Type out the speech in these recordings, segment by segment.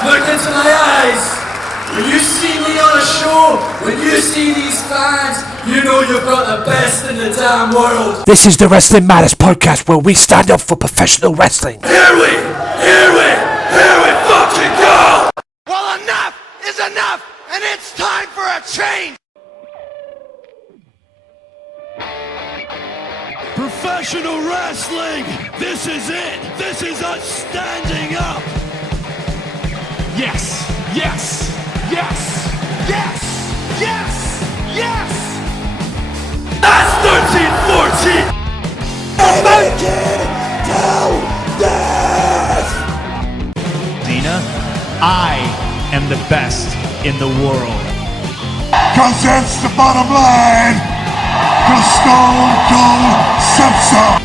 Look into my eyes. When you see me on a show, when you see these fans, you know you've got the best in the damn world. This is the Wrestling Matters podcast where we stand up for professional wrestling. Here we fucking go! Well, enough is enough, and it's time for a change! Professional wrestling! This is it! This is us standing up! Yes! Yes! Yes! Yes! Yes! Yes! That's 13-14! Dina, I am the best in the world. Cause that's the bottom line! Cause Stone Cold Simpson!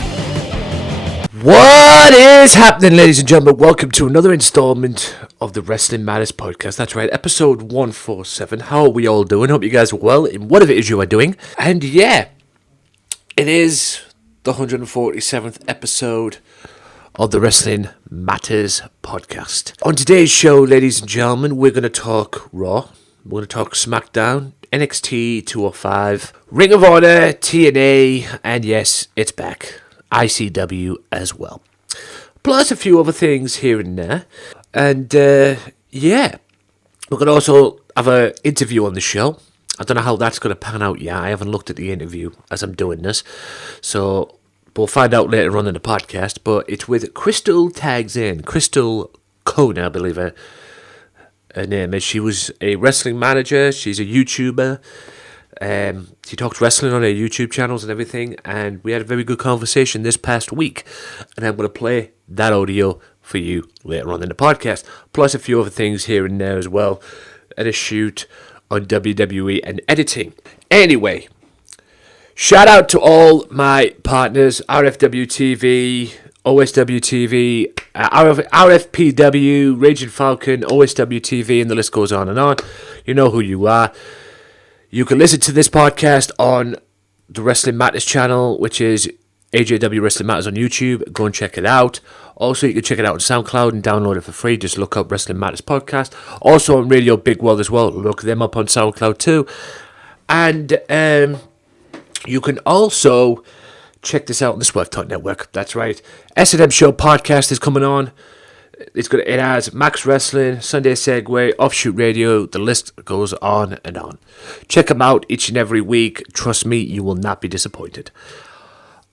What is happening, ladies and gentlemen? Welcome to another installment of the Wrestling Matters podcast. That's right, episode 147. How are we all doing? Hope you guys are well in whatever it is you are doing. And yeah, it is the 147th episode of the Wrestling Matters podcast. On today's show, ladies and gentlemen, we're going to talk Raw. We're going to talk Smackdown, NXT 205, Ring of Honor, TNA, and yes, it's back. Wcpw as well. Plus a few other things here and there. And yeah, we're going to also have an interview on the show. I don't know how that's going to pan out yet. I haven't looked at the interview as I'm doing this. So we'll find out later on in the podcast. But it's with Crystal Tags In. Crystal Kona, I believe her name is. She was a wrestling manager. She's a YouTuber. She talks wrestling on her YouTube channels and everything, and we had a very good conversation this past week, and I'm going to play that audio for you later on in the podcast, plus a few other things here and there as well, and a shoot on WWE and editing. Anyway, shout out to all my partners, RFW TV, OSW TV, RFPW, Raging Falcon, OSW TV, and the list goes on and on. You know who you are. You can listen to this podcast on the Wrestling Matters channel, which is AJW Wrestling Matters on YouTube. Go and check it out. Also, you can check it out on SoundCloud and download it for free. Just look up Wrestling Matters Podcast. Also on Radio Big World as well. Look them up on SoundCloud too. And you can also check this out on the Swerve Talk Network. That's right. S&M Show Podcast is coming on. It has Max Wrestling, Sunday Segway, Offshoot Radio. The list goes on and on. Check them out each and every week. Trust me, you will not be disappointed.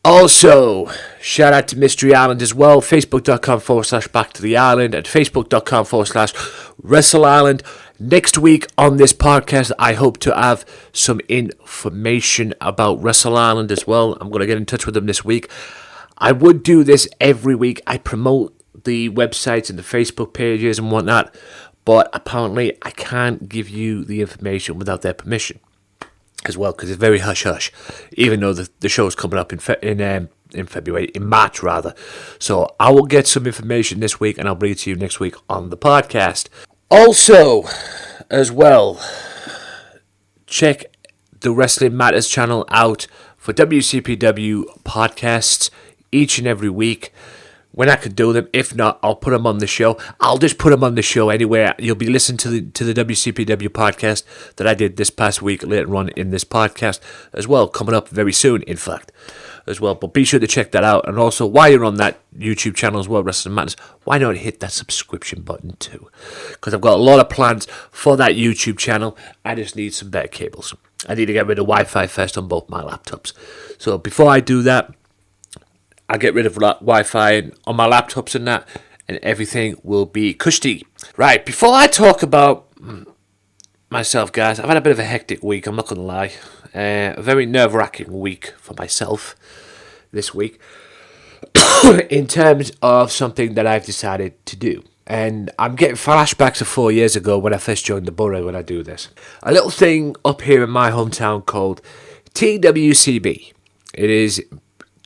Also, shout out to Mystery Island as well. Facebook.com/Back to the Island and Facebook.com/Wrestle Island. Next week on this podcast, I hope to have some information about Wrestle Island as well. I'm going to get in touch with them this week. I would do this every week. I promote the websites and the Facebook pages and whatnot, but apparently I can't give you the information without their permission as well, because it's very hush-hush, even though the show's coming up in March rather. So I will get some information this week and I'll bring it to you next week on the podcast. Also, as well, check the Wrestling Matters channel out for Wcpw podcasts each and every week when I can do them. If not, I'll put them on the show. I'll just put them on the show anyway. You'll be listening to the WCPW podcast that I did this past week later on in this podcast as well, coming up very soon, in fact, as well. But be sure to check that out. And also, while you're on that YouTube channel as well, Wrestling Matters, why not hit that subscription button too? Because I've got a lot of plans for that YouTube channel. I just need some better cables. I need to get rid of Wi-Fi first on both my laptops. So before I do that, I'll get rid of Wi-Fi on my laptops and that, and everything will be cushy. Right, before I talk about myself, guys, I've had a bit of a hectic week, I'm not going to lie. A very nerve-wracking week for myself this week in terms of something that I've decided to do. And I'm getting flashbacks of 4 years ago when I first joined the borough when I do this. A little thing up here in my hometown called TWCB. It is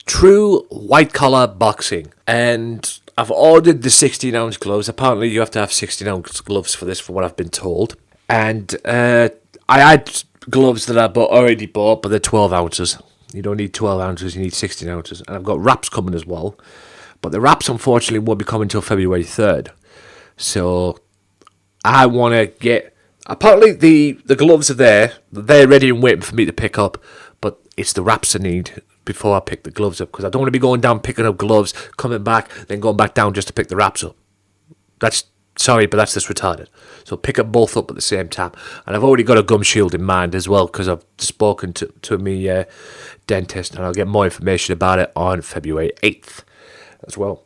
True White Collar Boxing, and I've ordered the 16-ounce gloves. Apparently you have to have 16-ounce gloves for this, from what I've been told. And I had gloves that I already bought, but they're 12 ounces. You don't need 12 ounces, you need 16 ounces. And I've got wraps coming as well, but the wraps unfortunately won't be coming until February 3rd. So I want to get... Apparently the gloves are there. They're ready and waiting for me to pick up. But it's the wraps I need before I pick the gloves up. Because I don't want to be going down picking up gloves, coming back, then going back down just to pick the wraps up. Sorry, but that's just retarded. So pick up both up at the same time. And I've already got a gum shield in mind as well, because I've spoken to me dentist, and I'll get more information about it on February 8th as well.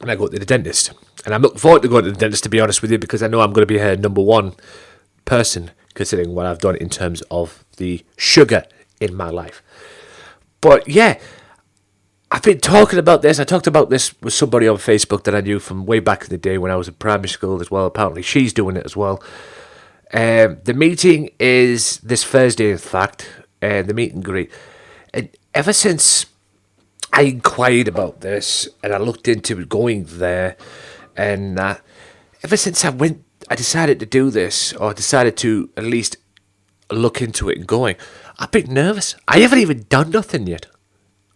And I go to the dentist. And I'm looking forward to going to the dentist, to be honest with you, because I know I'm going to be her number one person, considering what I've done in terms of the sugar in my life. But yeah, I've been talking about this. I talked about this with somebody on Facebook that I knew from way back in the day when I was in primary school as well. Apparently she's doing it as well. The meeting is this Thursday, in fact, the meet and greet. And ever since I inquired about this and I looked into going there, and ever since I decided to do this, or decided to at least look into it and going, I've been nervous. I haven't even done nothing yet.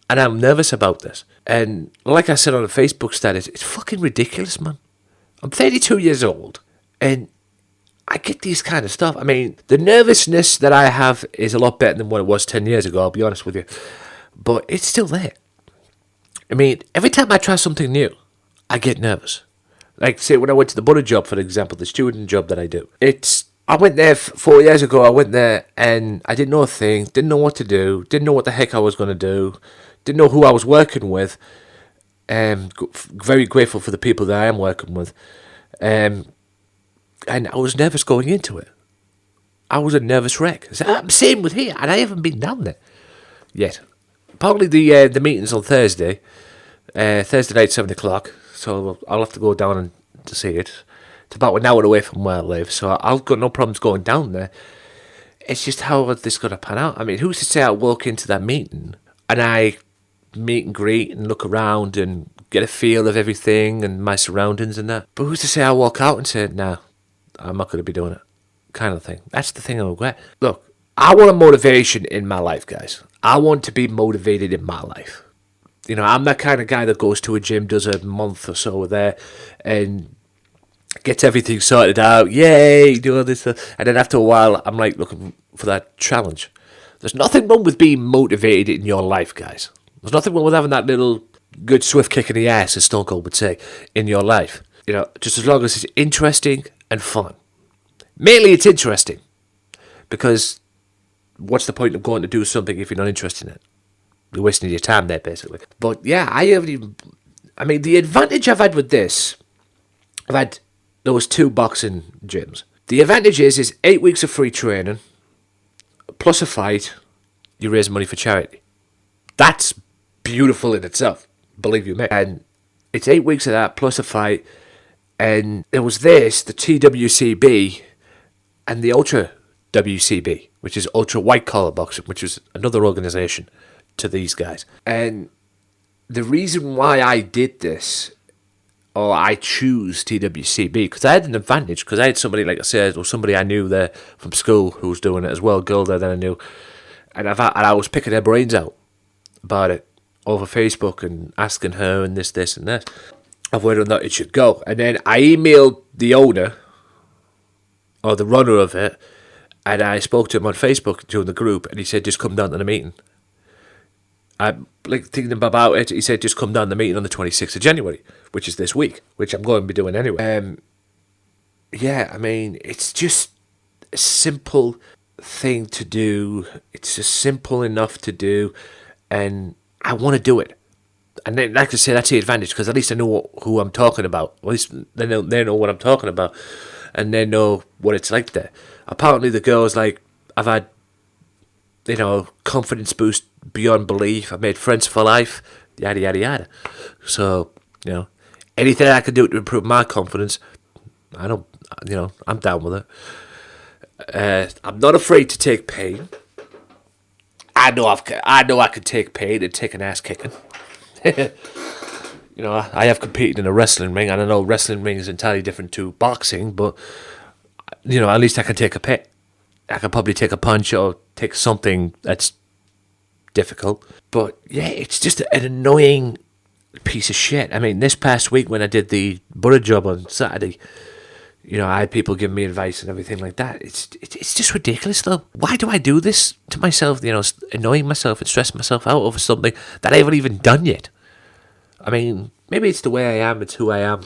And I'm nervous about this. And like I said on the Facebook status, it's fucking ridiculous, man. I'm 32 years old, and I get these kind of stuff. I mean, the nervousness that I have is a lot better than what it was 10 years ago, I'll be honest with you. But it's still there. I mean, every time I try something new, I get nervous. Like, say, when I went to the butter job, for example, the student job that I do. I went there 4 years ago. I went there, and I didn't know a thing, didn't know what to do, didn't know what the heck I was going to do. Didn't know who I was working with. Very grateful for the people that I am working with. And I was nervous going into it. I was a nervous wreck. Same with here, and I haven't been down there yet. Apparently the meeting's on Thursday. Thursday night, 7 o'clock. So I'll have to go down to see it. It's about an hour away from where I live, so I've got no problems going down there. It's just how this going to pan out. I mean, who's to say I walk into that meeting and I meet and greet and look around and get a feel of everything and my surroundings and that. But who's to say I walk out and say, nah, I'm not going to be doing it, kind of thing. That's the thing I regret. Look, I want a motivation in my life, guys. I want to be motivated in my life. You know, I'm that kind of guy that goes to a gym, does a month or so there, and gets everything sorted out. Yay, do all this stuff. And then after a while, I'm like looking for that challenge. There's nothing wrong with being motivated in your life, guys. There's nothing wrong with having that little good swift kick in the ass, as Stone Cold would say, in your life. You know, just as long as it's interesting and fun. Mainly it's interesting. Because what's the point of going to do something if you're not interested in it? You're wasting your time there, basically. But yeah, the advantage I've had with this, I've had those 2 boxing gyms. The advantage is 8 weeks of free training, plus a fight, you raise money for charity. That's beautiful in itself, believe you me. And it's 8 weeks of that, plus a fight. And there was this, the TWCB, and the Ultra WCB, which is Ultra White Collar Boxing, which is another organisation to these guys. And the reason why I did this, or I choose TWCB, because I had an advantage, because I had somebody, like I said, or somebody I knew there from school who was doing it as well, a girl there that I knew. And I was picking their brains out about it over Facebook and asking her and this and that of whether or not it should go. And then I emailed the owner or the runner of it, and I spoke to him on Facebook during the group, and he said, just come down to the meeting. I'm like thinking about it. He said, just come down to the meeting on the 26th of January, which is this week, which I'm going to be doing anyway. Yeah, I mean, it's just a simple thing to do. It's just simple enough to do, and I want to do it. And then, like I say, that's the advantage, because at least I know who I'm talking about. At least they know what I'm talking about, and they know what it's like there. Apparently, the girls, like, I've had, confidence boost beyond belief. I've made friends for life, yada, yada, yada. So, anything I can do to improve my confidence, I'm down with it. I'm not afraid to take pain. I know I can take pain and take an ass kicking. I have competed in a wrestling ring, and I know wrestling ring is entirely different to boxing, but at least I can take a pit. I can probably take a punch or take something that's difficult. But yeah, it's just an annoying piece of shit. I mean, this past week when I did the butter job on Saturday, You know, I had people giving me advice and everything like that. It's just ridiculous, though. Why do I do this to myself? You know, annoying myself and stressing myself out over something that I haven't even done yet. I mean, maybe it's the way I am. It's who I am.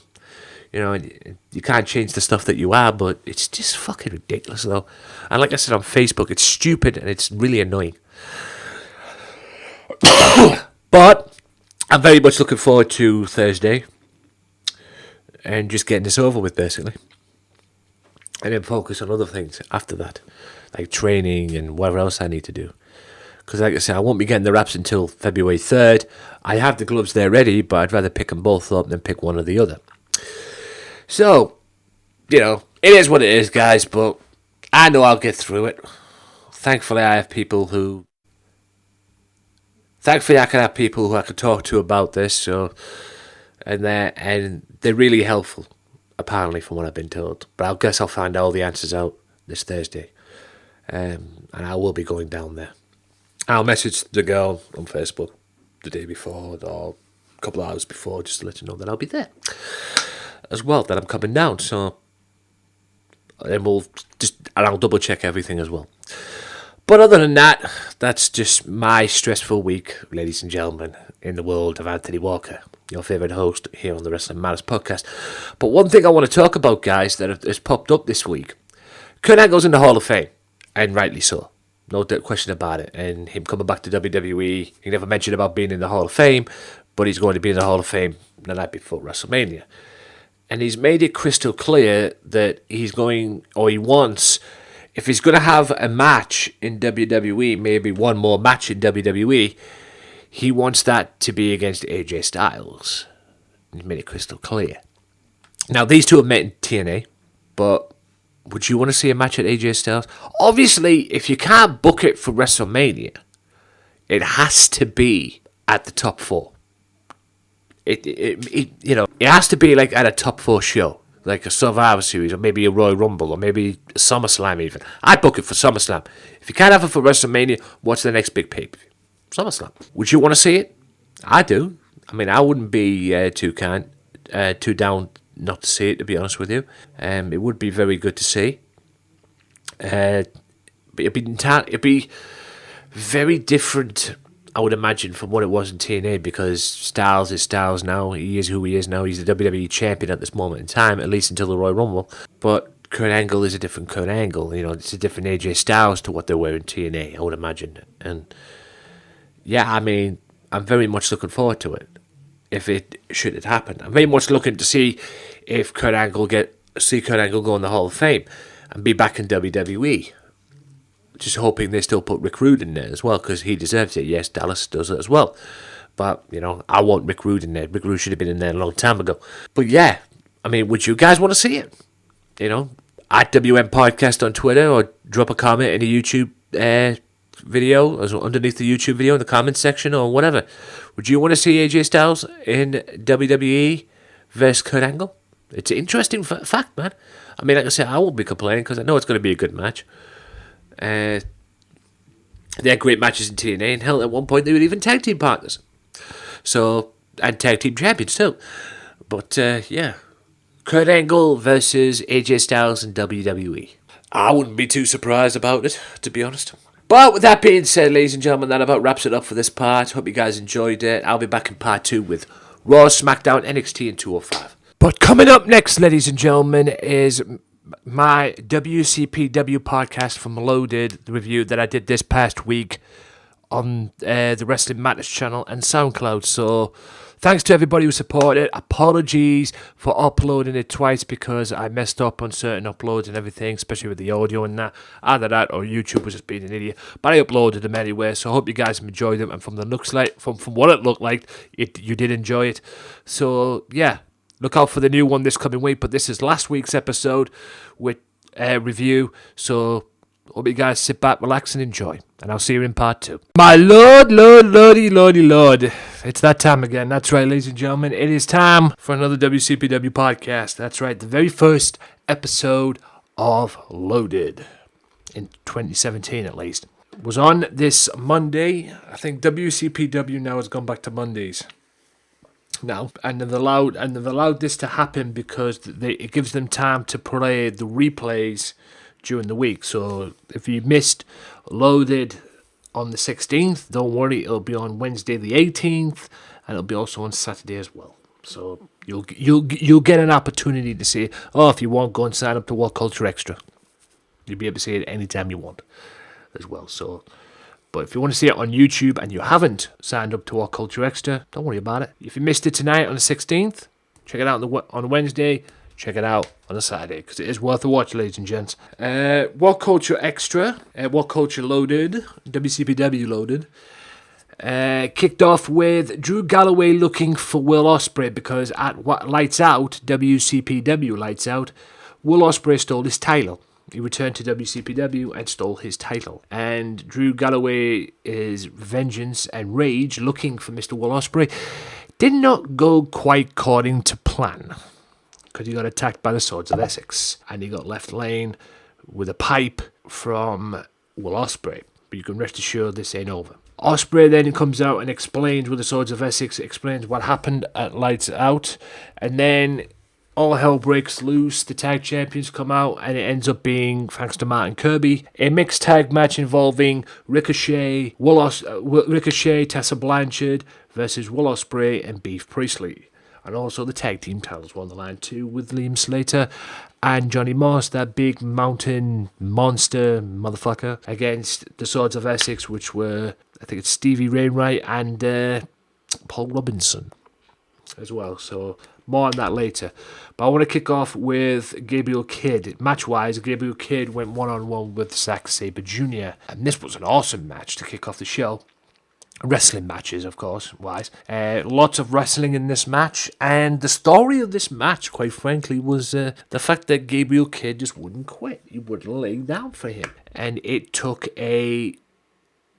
You know, you can't change the stuff that you are, but it's just fucking ridiculous, though. And like I said on Facebook, it's stupid and it's really annoying. But I'm very much looking forward to Thursday and just getting this over with, basically. And then focus on other things after that, like training and whatever else I need to do. Because like I said, I won't be getting the wraps until February 3rd. I have the gloves there ready, but I'd rather pick them both up than pick one or the other. So, you know, it is what it is, guys, but I know I'll get through it. Thankfully, I can have people who I can talk to about this, so and they're really helpful, apparently, from what I've been told. But I guess I'll find all the answers out this Thursday, and I will be going down there. I'll message the girl on Facebook the day before or a couple of hours before just to let her know that I'll be there as well, that I'm coming down. So, and I'll double check everything as well. But other than that, that's just my stressful week, ladies and gentlemen, in the world of Anthony Walker, your favourite host here on the Wrestling Matters podcast. But one thing I want to talk about, guys, that has popped up this week. Kurt Angle's in the Hall of Fame, and rightly so. No question about it. And him coming back to WWE, he never mentioned about being in the Hall of Fame, but he's going to be in the Hall of Fame the night before WrestleMania. And he's made it crystal clear that he wants, if he's going to have a match in WWE, maybe one more match in WWE, he wants that to be against AJ Styles. He's made it crystal clear. Now, these two have met in TNA, but would you want to see a match at AJ Styles? Obviously, if you can't book it for WrestleMania, it has to be at the top 4. It has to be like at a top 4 show, like a Survivor Series, or maybe a Royal Rumble, or maybe a SummerSlam even. I'd book it for SummerSlam. If you can't have it for WrestleMania, what's the next big pay-per-view? SummerSlam. Would you want to see it? I do. I mean, I wouldn't be too down not to see it, to be honest with you. It would be very good to see. But it'd be very different, I would imagine, from what it was in TNA, because Styles is Styles now. He is who he is now. He's the WWE champion at this moment in time, at least until the Royal Rumble. But Kurt Angle is a different Kurt Angle. You know, it's a different AJ Styles to what they were in TNA, I would imagine. And yeah, I mean, I'm very much looking forward to it. Should it happen, I'm very much looking to see if Kurt Angle go in the Hall of Fame and be back in WWE. Just hoping they still put Rick Rude in there as well, because he deserves it. Yes, Dallas does it as well. But, you know, I want Rick Rude in there. Rick Rude should have been in there a long time ago. But yeah, I mean, would you guys want to see it? You know, at WM Podcast on Twitter, or drop a comment in the YouTube video, or underneath the YouTube video in the comments section, or whatever. Would you want to see AJ Styles in WWE versus Kurt Angle? It's an interesting fact, man. I mean, like I said, I won't be complaining because I know it's going to be a good match. They had great matches in TNA, and hell, at one point they were even tag team partners. So, and tag team champions too. But yeah, Kurt Angle versus AJ Styles in WWE. I wouldn't be too surprised about it, to be honest. But with that being said, ladies and gentlemen, that about wraps it up for this part. Hope you guys enjoyed it. I'll be back in part 2 with Raw, Smackdown, NXT, and 205. But coming up next, ladies and gentlemen, is my WCPW podcast from Loaded, the review that I did this past week on the Wrestling Matters channel and SoundCloud. So thanks to everybody who supported it. Apologies for uploading it twice because I messed up on certain uploads and everything, especially with the audio and that. Either that or YouTube was just being an idiot. But I uploaded them anyway, so I hope you guys enjoyed them. And from what it looked like, you did enjoy it. So yeah, look out for the new one this coming week. But this is last week's episode with review. So hope you guys sit back, relax, and enjoy. And I'll see you in part 2. My lord, lordy. It's that time again. That's right, ladies and gentlemen. It is time for another WCPW podcast. That's right, the very first episode of Loaded. In 2017, at least. Was on this Monday. I think WCPW now has gone back to Mondays. now, and they've allowed this to happen because it gives them time to play the replays during the week. So if you missed Loaded on the 16th, don't worry, it'll be on Wednesday the 18th, and it'll be also on Saturday as well. So you'll get an opportunity to see it. Oh, if you want, go and sign up to What Culture Extra. You'll be able to see it anytime you want as well. So, but if you want to see it on YouTube and you haven't signed up to What Culture Extra, don't worry about it. If you missed it tonight on the 16th, check it out on Wednesday. Check it out on a Saturday, because it is worth a watch, ladies and gents. What Culture Extra, What Culture Loaded, WCPW Loaded, kicked off with Drew Galloway looking for Will Ospreay, because at Lights Out, WCPW Lights Out, Will Ospreay stole his title. He returned to WCPW and stole his title. And Drew Galloway is vengeance and rage looking for Mr. Will Ospreay. Did not go quite according to plan, because he got attacked by the Swords of Essex, and he got left laying with a pipe from Will Ospreay. But you can rest assured this ain't over. Ospreay then comes out and explains with the Swords of Essex, explains what happened at Lights Out, and then all hell breaks loose. The tag champions come out, and it ends up being, thanks to Martin Kirby, a mixed tag match involving Ricochet, Tessa Blanchard versus Will Ospreay and Beef Priestley. And also the tag team titles were on the line too, with Liam Slater and Johnny Moss, that big mountain monster motherfucker, against the Swords of Essex, which were, I think it's Stevie Wainwright and Paul Robinson as well. So more on that later. But I want to kick off with Gabriel Kidd. Match-wise, Gabriel Kidd went one-on-one with Zack Sabre Jr. And this was an awesome match to kick off the show. Wrestling matches, of course, wise. Lots of wrestling in this match, and the story of this match, quite frankly, was the fact that Gabriel Kidd just wouldn't quit. He wouldn't lay down for him. And it took a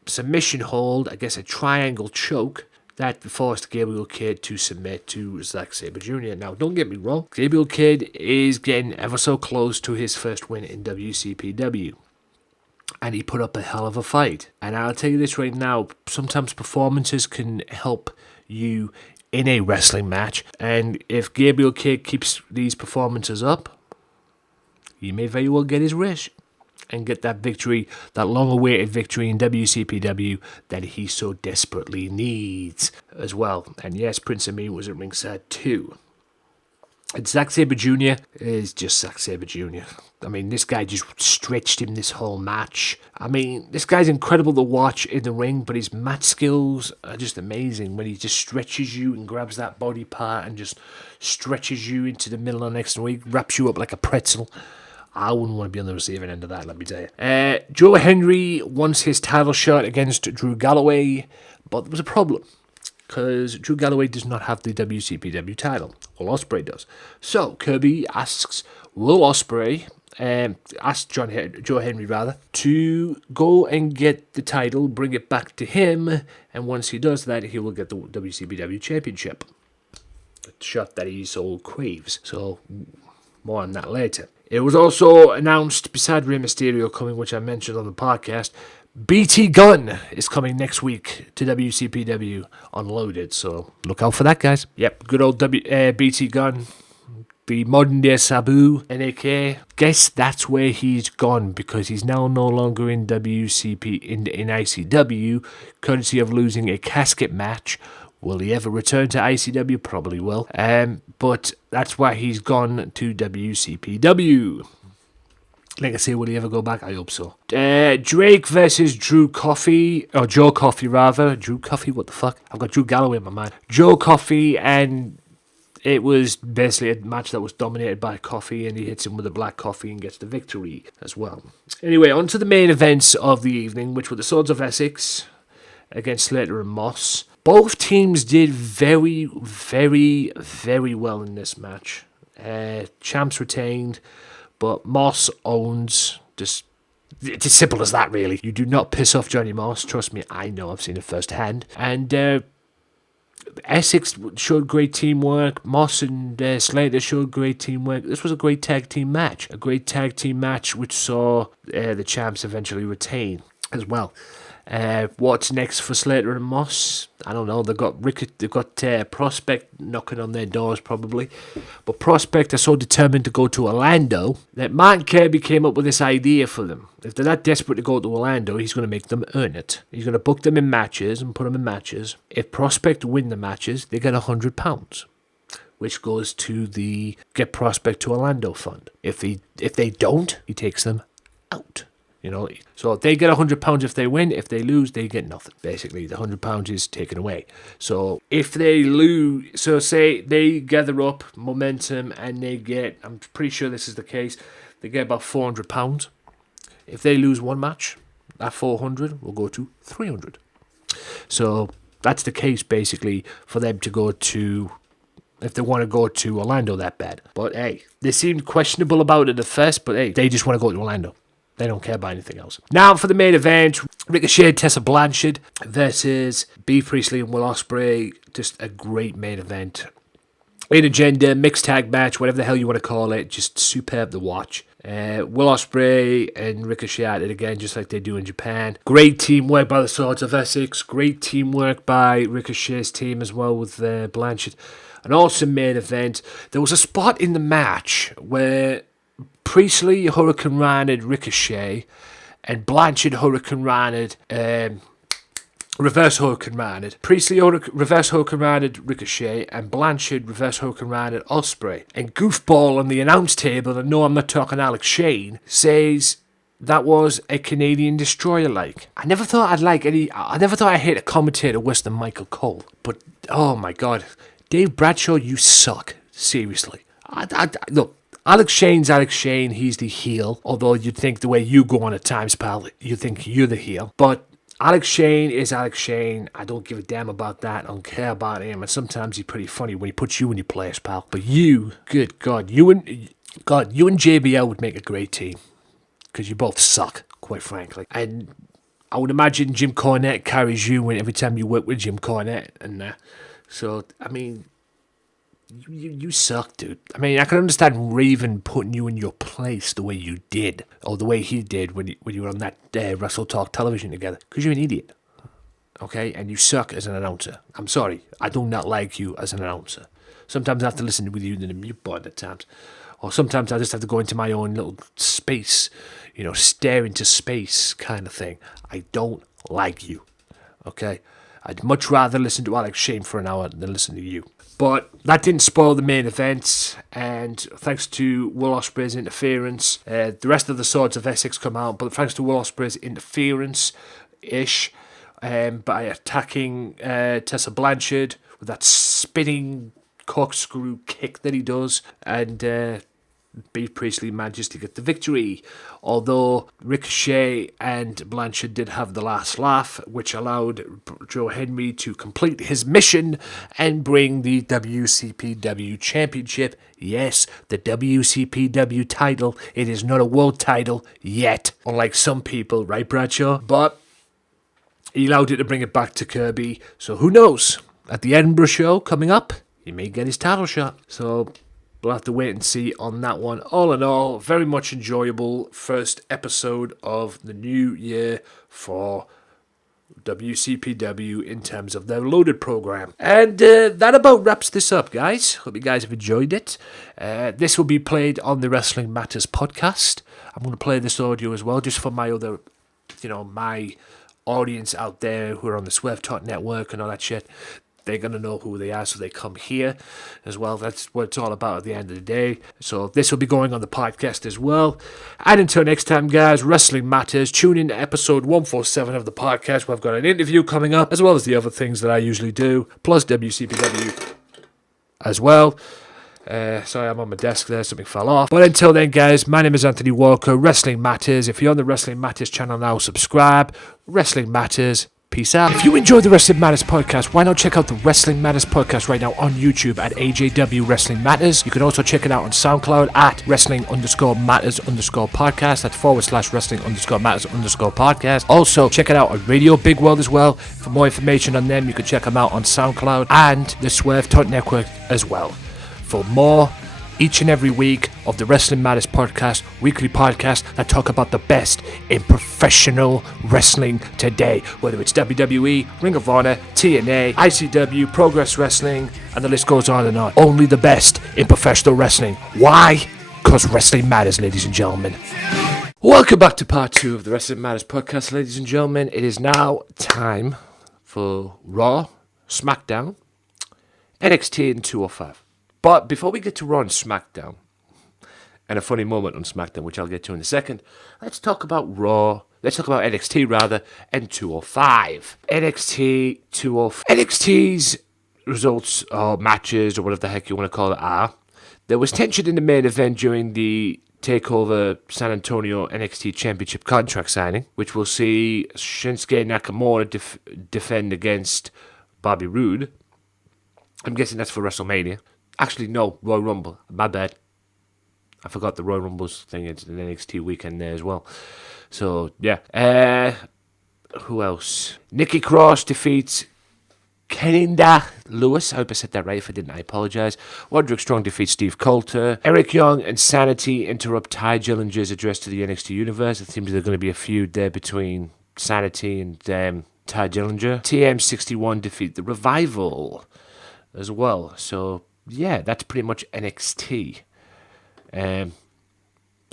submission hold, I guess a triangle choke, that forced Gabriel Kidd to submit to Zack Sabre Jr. Now, don't get me wrong, Gabriel Kidd is getting ever so close to his first win in WCPW. And he put up a hell of a fight. And I'll tell you this right now, sometimes performances can help you in a wrestling match. And if Gabriel Kidd keeps these performances up, he may very well get his wish and get that victory, that long-awaited victory in WCPW that he so desperately needs as well. And yes, Prince Ami was at ringside too. And Zack Sabre Jr. is just Zack Sabre Jr. I mean, this guy just stretched him this whole match. I mean, this guy's incredible to watch in the ring, but his match skills are just amazing when he just stretches you and grabs that body part and just stretches you into the middle of next week, wraps you up like a pretzel. I wouldn't want to be on the receiving end of that, let me tell you. Joe Henry wants his title shot against Drew Galloway, but there was a problem, because Drew Galloway does not have the WCPW title. Will Ospreay does. So Kirby asks Will Ospreay, Joe Henry rather, to go and get the title, bring it back to him, and once he does that, he will get the WCPW championship. A shot that he so craves. So more on that later. It was also announced, beside Rey Mysterio coming, which I mentioned on the podcast, BT Gunn is coming next week to WCPW Unloaded, so look out for that, guys. Yep, good old BT Gunn, the modern day Sabu, NAK. Guess that's where he's gone, because he's now no longer in WCP, in ICW, courtesy of losing a casket match. Will he ever return to ICW? Probably will. But that's why he's gone to WCPW. Like I say, will he ever go back? I hope so. Drake versus Drew Coffey, or Joe Coffey rather. Drew Coffey, what the fuck? I've got Drew Galloway in my mind. Joe Coffey, and it was basically a match that was dominated by Coffey, and he hits him with a black coffee and gets the victory as well. Anyway, on to the main events of the evening, which were the Swords of Essex against Slater and Moss. Both teams did very, very, very well in this match. Champs retained, but Moss owns. Just, it's as simple as that, really. You do not piss off Johnny Moss. Trust me, I know. I've seen it firsthand. And Essex showed great teamwork. Moss and Slater showed great teamwork. This was a great tag team match. A great tag team match which saw the champs eventually retain as well. What's next for Slater and Moss? I don't know. They've got Prospect knocking on their doors probably, but Prospect are so determined to go to Orlando that Martin Kirby came up with this idea for them. If they're that desperate to go to Orlando, he's going to make them earn it. He's going to book them in matches and put them in matches. If Prospect win the matches, they get £100, which goes to the Get Prospect to Orlando fund. If they don't, he takes them out. You know, so they get £100 if they win. If they lose, they get nothing. Basically, the £100 is taken away. So if they lose, so say they gather up momentum and they get, I'm pretty sure this is the case, they get about £400. If they lose one match, that 400 will go to 300. So that's the case basically for them to go to, if they want to go to Orlando that bad. But hey, they seemed questionable about it at first, but hey, they just want to go to Orlando. They don't care about anything else. Now for the main event, Ricochet, Tessa Blanchard versus B. Priestley and Will Ospreay. Just a great main event. Main agenda, mixed tag match, whatever the hell you want to call it. Just superb to watch. Will Ospreay and Ricochet at it again, just like they do in Japan. Great teamwork by the Swords of Essex. Great teamwork by Ricochet's team as well with Blanchard. An awesome main event. There was a spot in the match where Priestley Hurricane Ran'd Ricochet and Blanchard Hurricane Ran'd Reverse Hurricane Ran'd. Priestley Reverse Hurricane Ran'd Ricochet and Blanchard Reverse Hurricane Ran'd Ospreay. And Goofball on the announce table, and no, I'm not talking Alex Shane, says that was a Canadian destroyer like. I never thought I'd hate a commentator worse than Michael Cole. But oh my god, Dave Bradshaw, you suck. Seriously. Look. Alex Shane's Alex Shane, he's the heel. Although you'd think the way you go on at times, pal, you think you're the heel. But Alex Shane is Alex Shane. I don't give a damn about that. I don't care about him. And sometimes he's pretty funny when he puts you in your place, pal. But you, good God, you and JBL would make a great team. Because you both suck, quite frankly. And I would imagine Jim Cornette carries you every time you work with Jim Cornette. And so, I mean, You suck, dude. I mean, I can understand Raven putting you in your place the way you did, or the way he did when you were on that Wrestle Talk television together, because you're an idiot, okay? And you suck as an announcer. I'm sorry, I do not like you as an announcer. Sometimes I have to listen with you in the mute board at times, or sometimes I just have to go into my own little space, stare into space kind of thing. I don't like you, okay? I'd much rather listen to Alex Shane for an hour than listen to you. But that didn't spoil the main event, and thanks to Will Ospreay's interference, the rest of the Swords of Essex come out, but thanks to Will Ospreay's interference-ish, by attacking Tessa Blanchard with that spinning corkscrew kick that he does, and B. Priestley manages to get the victory, although Ricochet and Blanchard did have the last laugh, which allowed Joe Henry to complete his mission and bring the WCPW Championship. Yes, the WCPW title. It is not a world title yet, unlike some people, right, Bradshaw? But he allowed it to bring it back to Kirby, so who knows? At the Edinburgh show coming up, he may get his title shot. So we'll have to wait and see on that one. All in all, very much enjoyable first episode of the new year for WCPW in terms of their loaded program. And that about wraps this up, guys. Hope you guys have enjoyed it. This will be played on the Wrestling Matters podcast. I'm going to play this audio as well, just for my other, my audience out there who are on the Swerve Talk Network and all that shit. They're going to know who they are, so they come here as well. That's what it's all about at the end of the day. So this will be going on the podcast as well. And until next time, guys, Wrestling Matters. Tune in to episode 147 of the podcast, where I've got an interview coming up, as well as the other things that I usually do, plus WCPW as well. Sorry, I'm on my desk there, something fell off. But until then, guys, my name is Anthony Walker, Wrestling Matters. If you're on the Wrestling Matters channel now, subscribe. Wrestling Matters. Peace out. If you enjoy the Wrestling Matters podcast, why not check out the Wrestling Matters podcast right now on YouTube at AJW Wrestling Matters. You can also check it out on SoundCloud at Wrestling_Matters_podcast. That's /Wrestling_Matters_podcast. Also, check it out on Radio Big World as well. For more information on them, you can check them out on SoundCloud and the Swerve Talk Network as well. For more each and every week of the Wrestling Matters podcast, weekly podcast that talk about the best in professional wrestling today, whether it's WWE, Ring of Honor, TNA, ICW, Progress Wrestling, and the list goes on and on. Only the best in professional wrestling. Why? Because wrestling matters, ladies and gentlemen. Welcome back to part 2 of the Wrestling Matters podcast, ladies and gentlemen. It is now time for Raw, Smackdown, NXT, and 205. But before we get to Raw and SmackDown, and a funny moment on SmackDown, which I'll get to in a second, let's talk about Raw. Let's talk about NXT, rather, and 205. NXT's results, or matches, or whatever the heck you want to call it, are. There was tension in the main event during the TakeOver San Antonio NXT Championship contract signing, which will see Shinsuke Nakamura defend against Bobby Roode. I'm guessing that's for WrestleMania. Actually, no, Royal Rumble. My bad. I forgot the Royal Rumbles thing. It's an NXT weekend there as well. So, yeah. Who else? Nikki Cross defeats Keninda Lewis. I hope I said that right. If I didn't, I apologize. Roderick Strong defeats Steve Coulter. Eric Young and Sanity interrupt Ty Dillinger's address to the NXT Universe. It seems there's going to be a feud there between Sanity and Ty Dillinger. TM61 defeat the Revival as well. So, yeah, that's pretty much NXT. And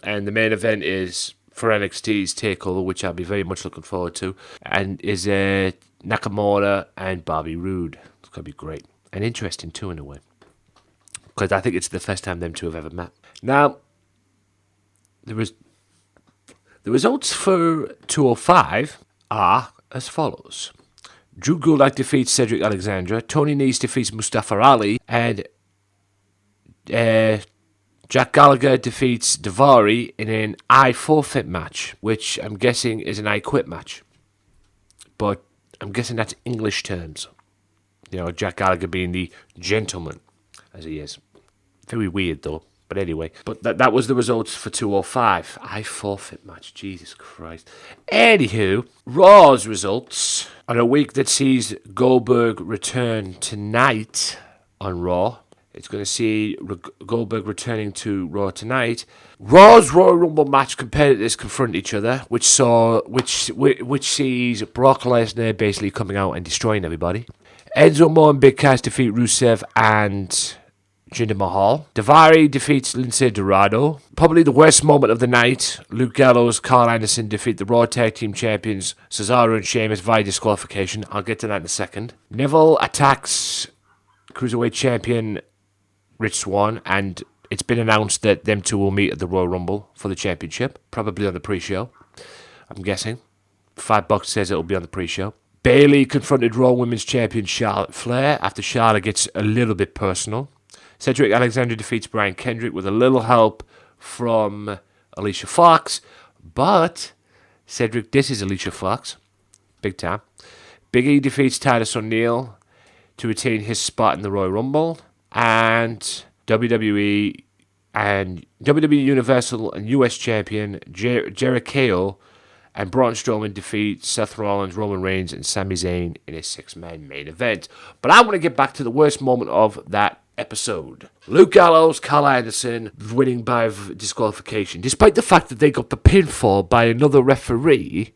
the main event is for NXT's TakeOver, which I'll be very much looking forward to, and is Nakamura and Bobby Roode. It's going to be great. And interesting, too, in a way. Because I think it's the first time them two have ever met. Now, the results for 205 are as follows. Drew Gulak defeats Cedric Alexander. Tony Nese defeats Mustafa Ali. And Jack Gallagher defeats Daivari in an I forfeit match, which I'm guessing is an I quit match. But I'm guessing that's English terms. You know, Jack Gallagher being the gentleman, as he is. Very weird, though. But anyway, but that was the results for 205. I forfeit match, Jesus Christ. Anywho, Raw's results on a week that sees Goldberg return tonight on Raw. It's going to see Goldberg returning to Raw tonight. Raw's Royal Rumble match competitors confront each other, which sees Brock Lesnar basically coming out and destroying everybody. Enzo Amore and Big Cass defeat Rusev and Jinder Mahal. Daivari defeats Lince Dorado. Probably the worst moment of the night. Luke Gallows, Carl Anderson defeat the Raw Tag Team Champions Cesaro and Sheamus via disqualification. I'll get to that in a second. Neville attacks Cruiserweight Champion Rich Swann, and it's been announced that them two will meet at the Royal Rumble for the championship, probably on the pre-show, I'm guessing. $5 says it'll be on the pre-show. Bayley confronted Raw Women's Champion Charlotte Flair after Charlotte gets a little bit personal. Cedric Alexander defeats Brian Kendrick with a little help from Alicia Fox, but Cedric disses Alicia Fox, big time. Big E defeats Titus O'Neil to retain his spot in the Royal Rumble. And WWE Universal and US Champion Jericho and Braun Strowman defeat Seth Rollins, Roman Reigns, and Sami Zayn in a 6-man main event. But I want to get back to the worst moment of that episode. Luke Gallows, Carl Anderson winning by disqualification, despite the fact that they got the pinfall by another referee.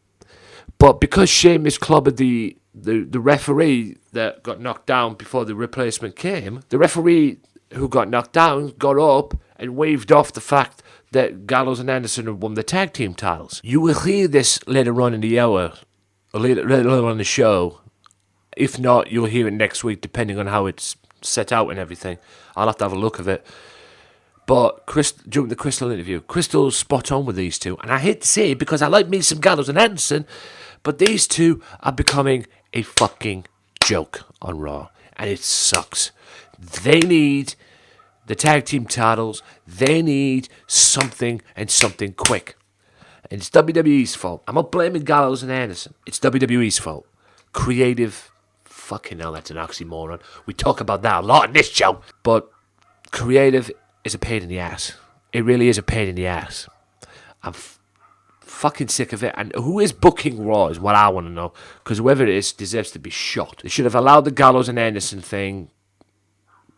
But because Sheamus clobbered the referee that got knocked down before the replacement came, the referee who got knocked down got up and waved off the fact that Gallows and Anderson had won the tag team titles. You will hear this later on in the hour, or later on in the show. If not, you'll hear it next week, depending on how it's set out and everything. I'll have to have a look at it. But during the Crystal interview, Crystal's spot on with these two. And I hate to say it because I like me some Gallows and Anderson, but these two are becoming a fucking joke on Raw. And it sucks. They need the tag team titles. They need something and something quick. And it's WWE's fault. I'm not blaming Gallows and Anderson. It's WWE's fault. Creative. Fucking hell, that's an oxymoron. We talk about that a lot in this show. But creative is a pain in the ass. It really is a pain in the ass. I'm fucking sick of it. And who is booking Raw is what I want to know. Because whoever it is deserves to be shot. They should have allowed the Gallows and Anderson thing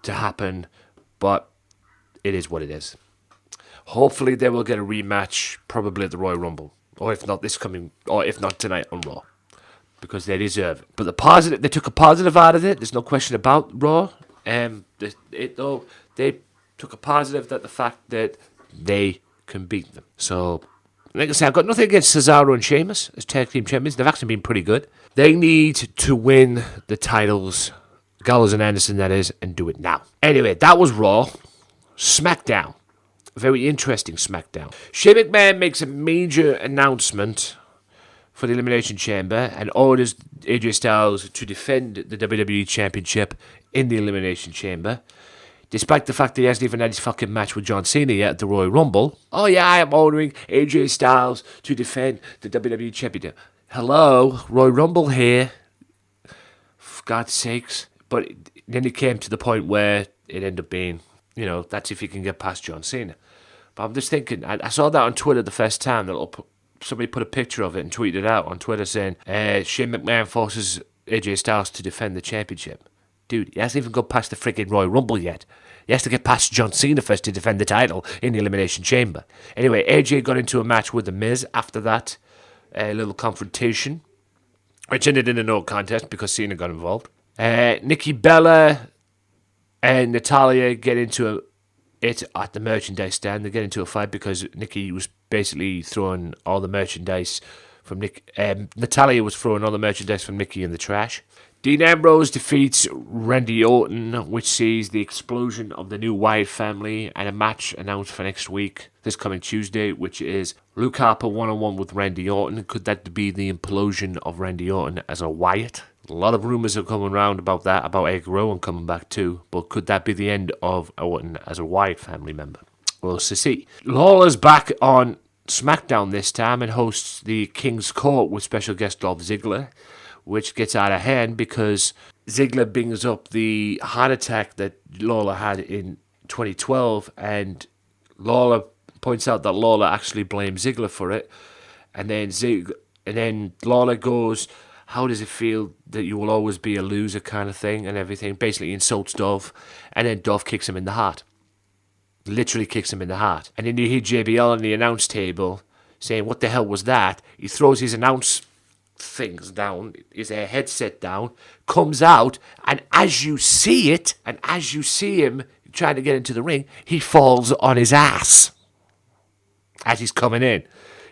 to happen. But it is what it is. Hopefully they will get a rematch, probably at the Royal Rumble. Or if not tonight on Raw. Because they deserve it. But they took a positive out of it. There's no question about Raw. They took a positive that the fact that they can beat them. So, like I said, I've got nothing against Cesaro and Sheamus as tag team champions. They've actually been pretty good. They need to win the titles, Gallows and Anderson, that is, and do it now. Anyway, that was Raw. Smackdown. Very interesting Smackdown. Shane McMahon makes a major announcement for the Elimination Chamber and orders AJ Styles to defend the WWE Championship in the Elimination Chamber, despite the fact that he hasn't even had his fucking match with John Cena yet at the Royal Rumble. Oh yeah, I am ordering AJ Styles to defend the WWE Championship. Hello, Royal Rumble here. For God's sakes. But then it came to the point where it ended up being, that's if you can get past John Cena. But I'm just thinking, I saw that on Twitter the first time, somebody put a picture of it and tweeted it out on Twitter saying, Shane McMahon forces AJ Styles to defend the championship. Dude, he hasn't even got past the freaking Royal Rumble yet. He has to get past John Cena first to defend the title in the Elimination Chamber. Anyway, AJ got into a match with The Miz after that little confrontation, which ended in a no contest because Cena got involved. Nikki Bella and Natalya get into it at the merchandise stand. They get into a fight because Nikki was basically throwing all the merchandise from Natalya was throwing all the merchandise from Nikki in the trash. Dean Ambrose defeats Randy Orton, which sees the explosion of the new Wyatt family and a match announced for next week, this coming Tuesday, which is Luke Harper one-on-one with Randy Orton. Could that be the implosion of Randy Orton as a Wyatt? A lot of rumours are coming around about that, about Eric Rowan coming back too, but could that be the end of Orton as a Wyatt family member? We'll see. Lawler's back on SmackDown this time and hosts the King's Court with special guest Dolph Ziggler, which gets out of hand because Ziggler brings up the heart attack that Lawler had in 2012, and Lawler points out that Lawler actually blames Ziggler for it, and then Lawler goes, "How does it feel that you will always be a loser," kind of thing, and everything. Basically insults Dolph, and then Dolph kicks him in the heart. Literally kicks him in the heart. And then you hear JBL on the announce table saying, "What the hell was that?" He throws his announce things down, his headset down, comes out, and as you see it, and as you see him trying to get into the ring, he falls on his ass as he's coming in.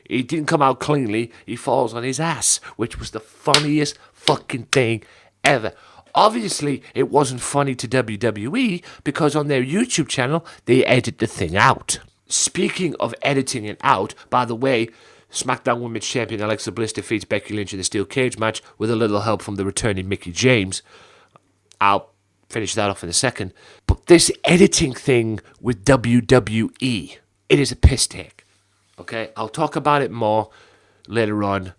He didn't come out cleanly, he falls on his ass, which was the funniest fucking thing ever. Obviously, it wasn't funny to WWE because on their YouTube channel, they edit the thing out. Speaking of editing it out, by the way, SmackDown Women's Champion Alexa Bliss defeats Becky Lynch in the Steel Cage match with a little help from the returning Mickie James. I'll finish that off in a second. But this editing thing with WWE, it is a piss take. Okay, I'll talk about it more later on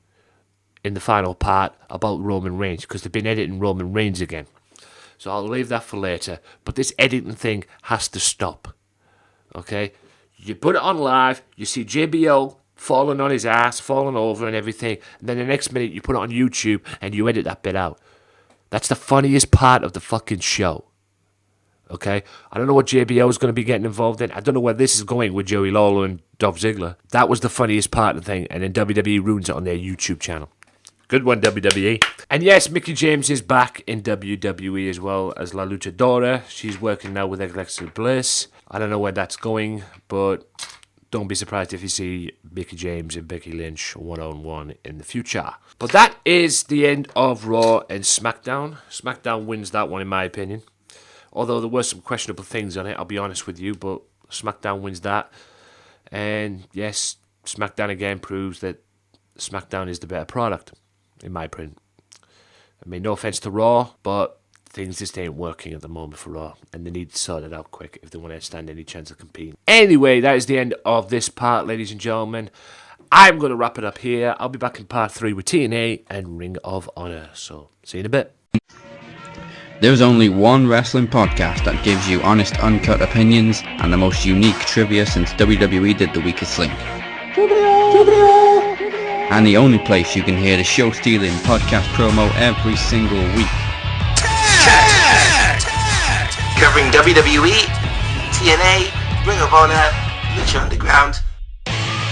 in the final part about Roman Reigns, because they've been editing Roman Reigns again. So I'll leave that for later. But this editing thing has to stop. Okay? You put it on live, you see JBL falling on his ass, falling over and everything, and then the next minute you put it on YouTube and you edit that bit out. That's the funniest part of the fucking show. Okay? I don't know what JBL is going to be getting involved in. I don't know where this is going with Joey Lawler and Dolph Ziggler. That was the funniest part of the thing, and then WWE ruins it on their YouTube channel. Good one, WWE. And yes, Mickie James is back in WWE as well as La Luchadora. She's working now with Alexa Bliss. I don't know where that's going, but don't be surprised if you see Mickie James and Becky Lynch one-on-one in the future. But that is the end of Raw and SmackDown. SmackDown wins that one, in my opinion. Although there were some questionable things on it, I'll be honest with you, but SmackDown wins that. And yes, SmackDown again proves that SmackDown is the better product, in my opinion. I mean, no offense to Raw, but things just ain't working at the moment for Raw, and they need to sort it out quick if they want to stand any chance of competing. Anyway, that is the end of this part, ladies and gentlemen. I'm going to wrap it up here. I'll be back in part 3 with TNA and Ring of Honor. So, see you in a bit. There's only one wrestling podcast that gives you honest, uncut opinions and the most unique trivia since WWE did The Weakest Link. And the only place you can hear the show-stealing podcast promo every single week. Covering WWE, TNA, Ring of Honor, Lucha Underground.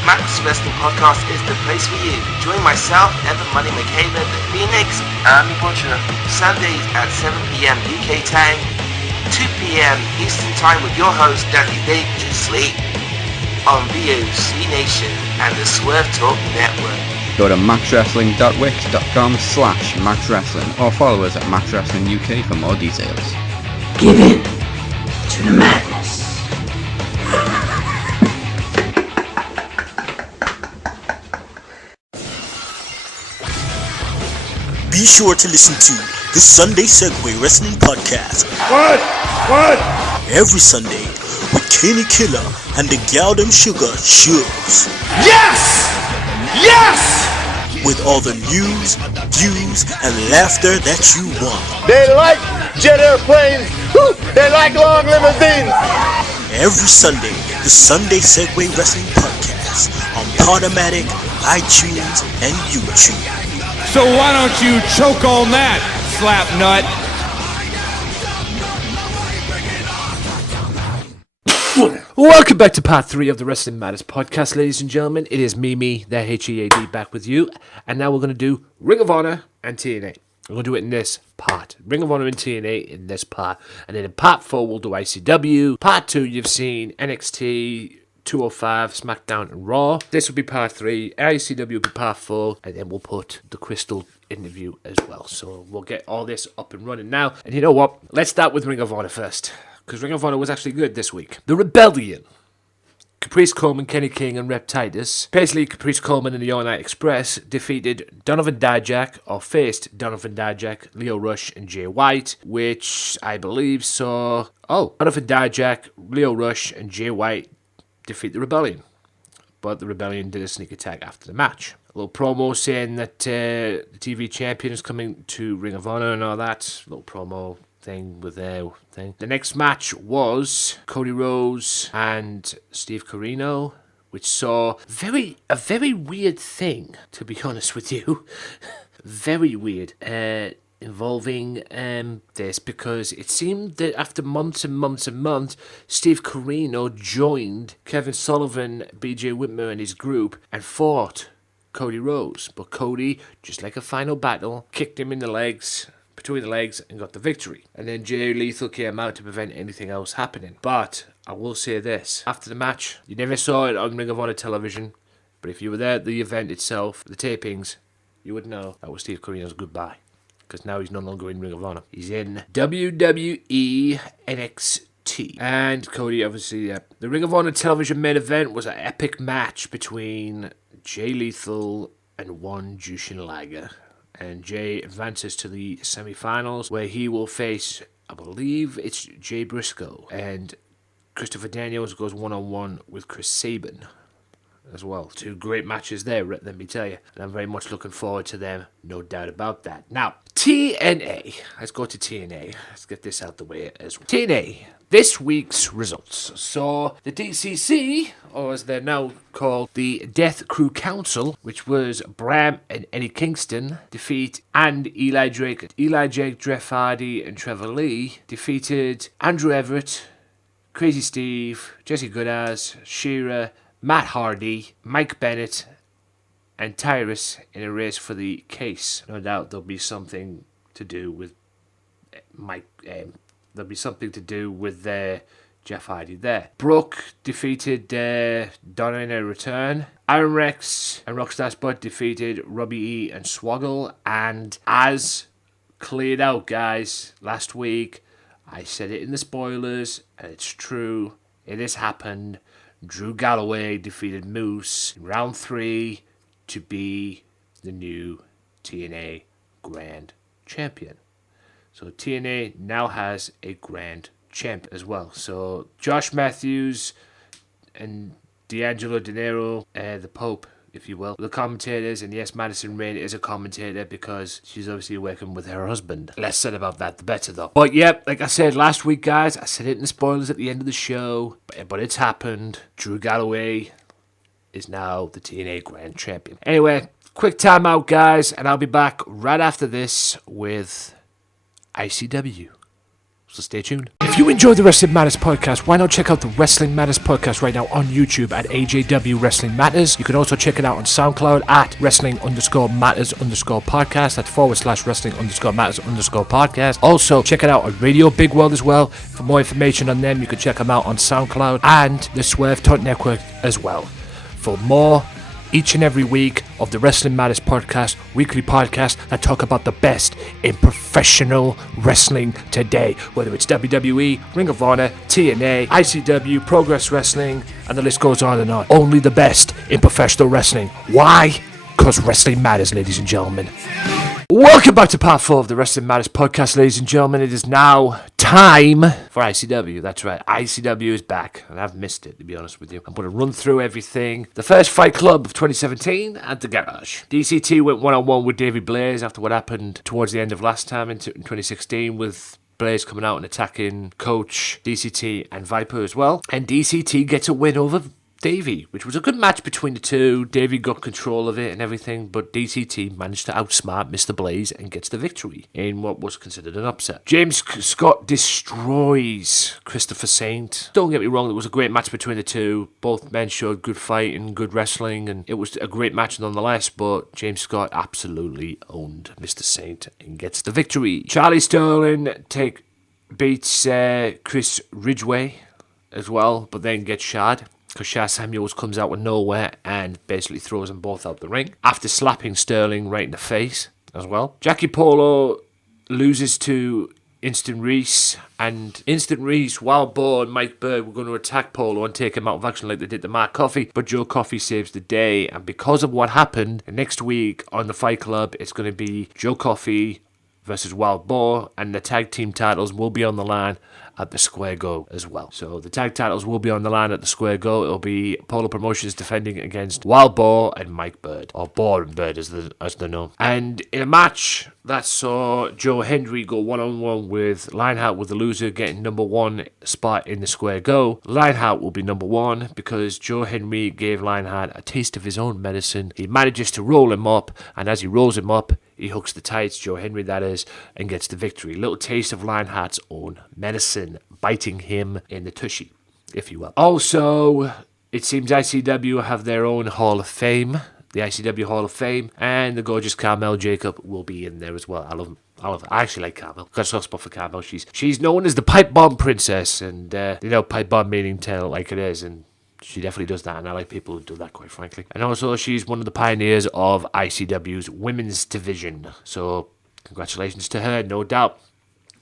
Max Wrestling Podcast is the place for you. Join myself, Evan Money McHaven, the Phoenix, and the Butcher. Sundays at 7 p.m. UK time, 2 p.m. Eastern time with your host, Daddy Dangerously, on VOC Nation and the Swerve Talk Network. Go to maxwrestling.wix.com/maxwrestling or follow us at maxwrestlinguk for more details. Give in to the madness. Be sure to listen to the Sunday Segway Wrestling Podcast. What? Every Sunday with Kinny Killer and the Galdem Sugar Shubs. Yes! Yes! With all the news, views, and laughter that you want. They like jet airplanes. Woo! They like long limousines. Every Sunday, the Sunday Segway Wrestling Podcast on Podomatic, iTunes, and YouTube. So why don't you choke on that, slap nut? Welcome back to part 3 of the Wrestling Matters podcast, ladies and gentlemen. It is me, the HEAD, back with you. And now we're going to do Ring of Honor and TNA. We're going to do it in this part. Ring of Honor and TNA in this part. And then in part 4, we'll do ICW. Part 2, you've seen NXT, 205, Smackdown and Raw. This will be part 3. ICW will be part 4. And then we'll put the Crystal interview as well. So we'll get all this up and running now. And you know what? Let's start with Ring of Honor first, because Ring of Honor was actually good this week. The Rebellion. Caprice Coleman, Kenny King, and Rep Titus. Basically, Caprice Coleman and the All Night Express defeated Donovan Dijak, or faced Donovan Dijak, Lio Rush, and Jay White, which I believe saw... Donovan Dijak, Lio Rush, and Jay White defeat the Rebellion. But the Rebellion did a sneak attack after the match. A little promo saying that the TV champion is coming to Ring of Honor and all that. A little promo thing with their thing. The next match was Cody Rhodes and Steve Corino, which saw a very weird thing, to be honest with you. Very weird. Involving this, because it seemed that after months and months and months, Steve Corino joined Kevin Sullivan, BJ Whitmer and his group and fought Cody Rhodes. But Cody, just like a final battle, kicked him in the legs, between the legs, and got the victory. And then Jay Lethal came out to prevent anything else happening. But I will say this, after the match, you never saw it on Ring of Honor television, but if you were there at the event itself, the tapings, you would know that was Steve Corino's goodbye. Because now he's no longer in Ring of Honor. He's in WWE NXT. And Cody, obviously, the Ring of Honor television main event was an epic match between Jay Lethal and one Jushin Liger. And Jay advances to the semi-finals, where he will face, I believe it's Jay Briscoe. And Christopher Daniels goes one-on-one with Chris Sabin as well. 2 great matches there, let me tell you. And I'm very much looking forward to them, no doubt about that. Now, TNA. Let's go to TNA. Let's get this out the way as well. TNA. This week's results. So, the DCC, or as they're now called, the Death Crew Council, which was Bram and Eddie Kingston, and Eli Drake, Jeff Hardy, and Trevor Lee, defeated Andrew Everett, Crazy Steve, Jesse Goodaz, Shearer, Matt Hardy, Mike Bennett, and Tyrus in a race for the case. No doubt there'll be something to do with Mike. There'll be something to do with Jeff Hardy there. Brooke defeated Donna in a return. Aaron Rex and Rockstar Spud defeated Robbie E and Swoggle. And as cleared out, guys, last week, I said it in the spoilers, and it's true. It has happened. Drew Galloway defeated Moose in round 3 to be the new TNA Grand Champion. So TNA now has a Grand Champ as well. So Josh Matthews and D'Angelo De Niro, the Pope, if you will, the commentators, and yes, Madison Rain is a commentator because she's obviously working with her husband. Less said about that, the better though. But yep, like I said last week, guys, I said it in the spoilers at the end of the show, but it's happened. Drew Galloway is now the TNA Grand Champion. Anyway, quick timeout, guys, and I'll be back right after this with ICW. So stay tuned. If you enjoy the Wrestling Matters podcast, why not check out the Wrestling Matters podcast right now on YouTube at AJW Wrestling Matters. You can also check it out on SoundCloud at Wrestling_Matters_podcast. That's /Wrestling_Matters_podcast. Also, check it out on Radio Big World as well. For more information on them, you can check them out on SoundCloud and the Swerve Talk Network as well. For more each and every week of the Wrestling Matters podcast, weekly podcast that talk about the best in professional wrestling today, whether it's WWE, Ring of Honor, TNA, ICW, Progress Wrestling, and the list goes on and on. Only the best in professional wrestling. Why? Because wrestling matters, ladies and gentlemen. Welcome back to part 4 of the Wrestling Matters podcast, ladies and gentlemen. It is now time for ICW. That's right, ICW is back, and I've missed it, to be honest with you. I'm going to run through everything. The first Fight Club of 2017 at the Garage. DCT went one-on-one with Davey Blaze after what happened towards the end of last time in 2016 with Blaze coming out and attacking Coach, DCT, and Viper as well. And DCT gets a win over Davey, which was a good match between the two. Davey got control of it and everything, but DCT managed to outsmart Mr. Blaze and gets the victory in what was considered an upset. James Scott destroys Christopher Saint. Don't get me wrong, it was a great match between the two. Both men showed good fight and good wrestling, and it was a great match nonetheless, but James Scott absolutely owned Mr. Saint and gets the victory. Charlie Sterling beats Chris Ridgway as well, but then gets shot, because Shah Samuels comes out of nowhere and basically throws them both out the ring after slapping Sterling right in the face as well. Jackie Polo loses to Instant Reese, and Instant Reese, Wild Boar, and Mike Bird were going to attack Polo and take him out of action like they did to Mark Coffey, but Joe Coffey saves the day, and because of what happened, next week on the Fight Club, it's going to be Joe Coffey versus Wild Boar, and the tag team titles will be on the line at the Square Go as well. So the tag titles will be on the line at the Square Go. It'll be Polo Promotions defending against Wild Boar and Mike Bird, or Boar and Bird as they're known. And in a match that saw Joe Hendry go one-on-one with Lionheart, with the loser getting number 1 spot in the Square Go. Lionheart will be number 1 because Joe Hendry gave Lionheart a taste of his own medicine. He manages to roll him up, and as he rolls him up, he hooks the tights, Joe Hendry that is, and gets the victory. Little taste of Lionheart's own medicine, biting him in the tushy, if you will. Also, it seems ICW have their own Hall of Fame, the ICW Hall of Fame, and the gorgeous Carmel Jacob will be in there as well. I love him. I actually like Carmel. Got a soft spot for Carmel. She's known as the Pipe Bomb Princess, and Pipe Bomb meaning tell it like it is, and she definitely does that, and I like people who do that, quite frankly. And also, she's one of the pioneers of ICW's women's division. So, congratulations to her, no doubt.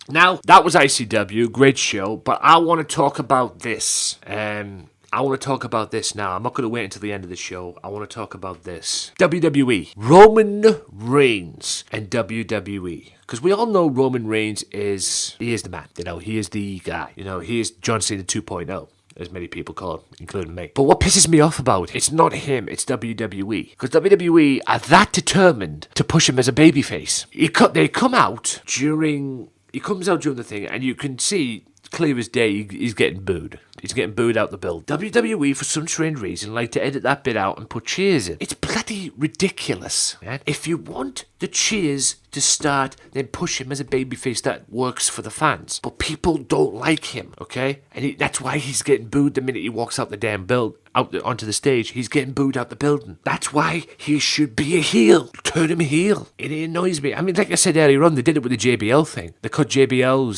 Now, that was ICW, great show, but I want to talk about this. I want to talk about this now. I'm not going to wait until the end of the show. I want to talk about this. WWE. Roman Reigns and WWE. Because we all know Roman Reigns is the man. He is the guy. He is John Cena 2.0. As many people call him, including me. But what pisses me off about it, it's not him, it's WWE. Because WWE are that determined to push him as a babyface. He comes out during the thing, and you can see clear as day he's getting booed. He's getting booed out the build. WWE, for some strange reason, like to edit that bit out and put cheers in. It's bloody ridiculous. Man. If you want the cheers to start, then push him as a babyface that works for the fans. But people don't like him, okay? And that's why he's getting booed the minute he walks out the damn build. Out onto the stage, he's getting booed out the building. That's why he should be a heel. Turn him heel. It annoys me. I mean, like I said earlier on, they did it with the JBL thing. They cut JBL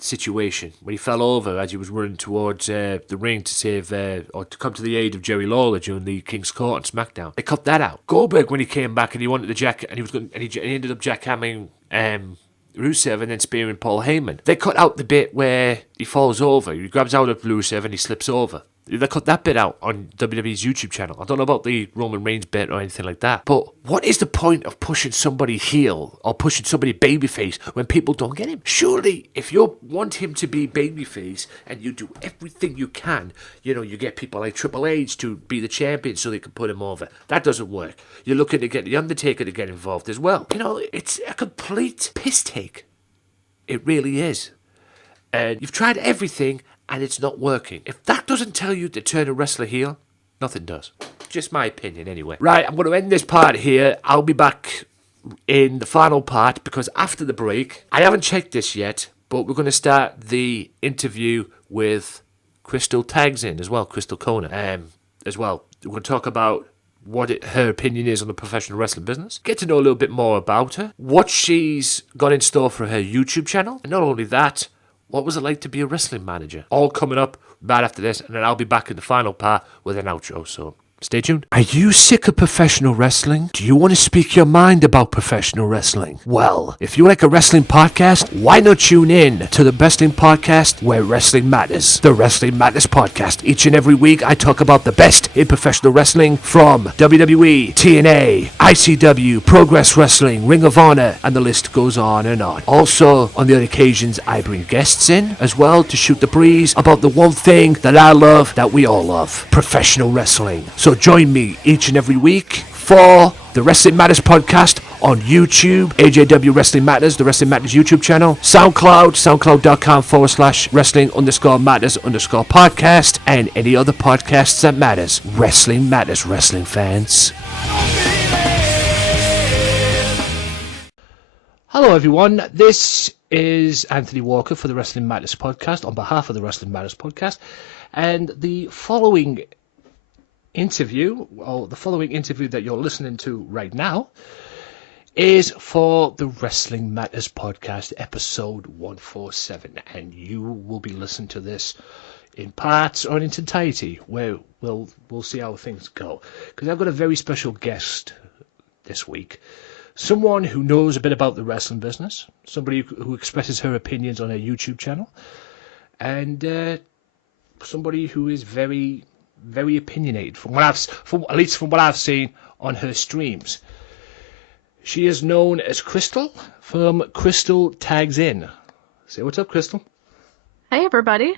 situation when he fell over as he was running towards the ring to save or to come to the aid of Jerry Lawler during the King's Court on Smackdown. They cut that out. Goldberg, when he came back and he wanted the jack, and he ended up jackhammering Rusev and then spearing Paul Heyman. They cut out the bit where he falls over. He grabs out of Rusev and he slips over. They cut that bit out on WWE's YouTube channel. I don't know about the Roman Reigns bit or anything like that. But what is the point of pushing somebody heel or pushing somebody babyface when people don't get him? Surely, if you want him to be babyface and you do everything you can, you get people like Triple H to be the champion so they can put him over. That doesn't work. You're looking to get The Undertaker to get involved as well. It's a complete piss take. It really is. And you've tried everything and it's not working. If that doesn't tell you to turn a wrestler heel, nothing does. Just my opinion anyway. Right, I'm going to end this part here. I'll be back in the final part, because after the break, I haven't checked this yet, but we're going to start the interview with Crystal Tags in as well, Crystal Kona, as well. We're going to talk about what her opinion is on the professional wrestling business, get to know a little bit more about her, what she's got in store for her YouTube channel, and not only that, what was it like to be a wrestling manager? All coming up right after this, and then I'll be back in the final part with an outro, so stay tuned. Are you sick of professional wrestling? Do you want to speak your mind about professional wrestling? Well, if you like a wrestling podcast, why not tune in to the wrestling podcast where wrestling matters? The Wrestling Matters Podcast. Each and every week, I talk about the best in professional wrestling from WWE, TNA, ICW, Progress Wrestling, Ring of Honor, and the list goes on and on. Also, on the other occasions, I bring guests in as well to shoot the breeze about the one thing that I love, that we all love, professional wrestling. So join me each and every week for the Wrestling Matters Podcast on YouTube, AJW Wrestling Matters, the Wrestling Matters YouTube channel, SoundCloud, soundcloud.com/wrestling_matters_podcast, and any other podcasts that matters. Wrestling Matters, wrestling fans. Hello everyone, this is Anthony Walker for the Wrestling Matters Podcast on behalf of the Wrestling Matters Podcast, and the following interview that you're listening to right now is for the Wrestling Matters Podcast episode 147, and you will be listening to this in parts or in its entirety, where we'll see how things go, because I've got a very special guest this week, someone who knows a bit about the wrestling business, somebody who expresses her opinions on her YouTube channel, and somebody who is very, very opinionated, at least from what I've seen on her streams. She is known as Crystal from Crystal Tags In. Say what's up, Crystal. Hey, everybody.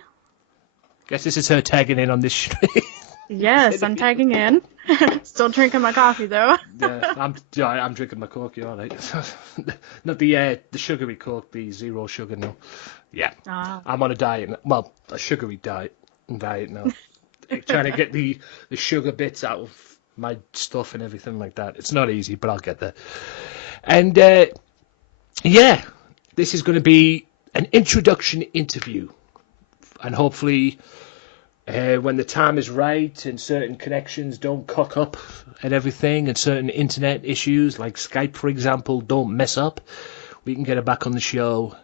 Guess this is her tagging in on this stream. Yes, I'm tagging in. Still drinking my coffee, though. I'm drinking my Coke, you're all right. Not the sugary Coke, the zero sugar, no. Yeah, I'm on a diet, well, a sugary diet now. Trying to get the sugar bits out of my stuff and everything like that. It's not easy, but I'll get there. And yeah, this is going to be an introduction interview, and hopefully when the time is right and certain connections don't cock up and everything, and certain internet issues like Skype, for example, don't mess up, we can get her back on the show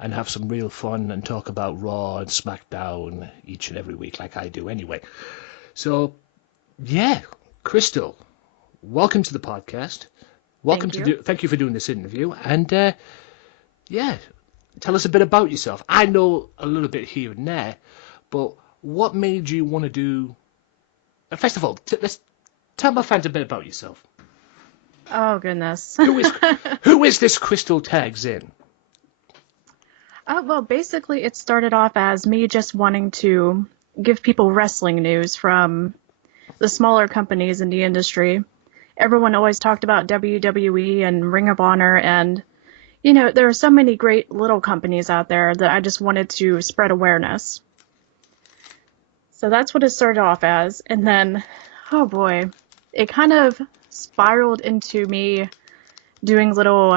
and have some real fun and talk about Raw and Smackdown each and every week like I do anyway. So, yeah, Crystal, welcome to the podcast. Thank you for doing this interview. And, yeah, tell us a bit about yourself. I know a little bit here and there, but what made you want to do... First of all, let's tell my fans a bit about yourself. Oh, goodness. Who is this Crystal Tags In? Well, basically, it started off as me just wanting to give people wrestling news from the smaller companies in the industry. Everyone always talked about WWE and Ring of Honor, and, you know, there are so many great little companies out there that I just wanted to spread awareness. So that's what it started off as, and then, oh boy, it kind of spiraled into me doing little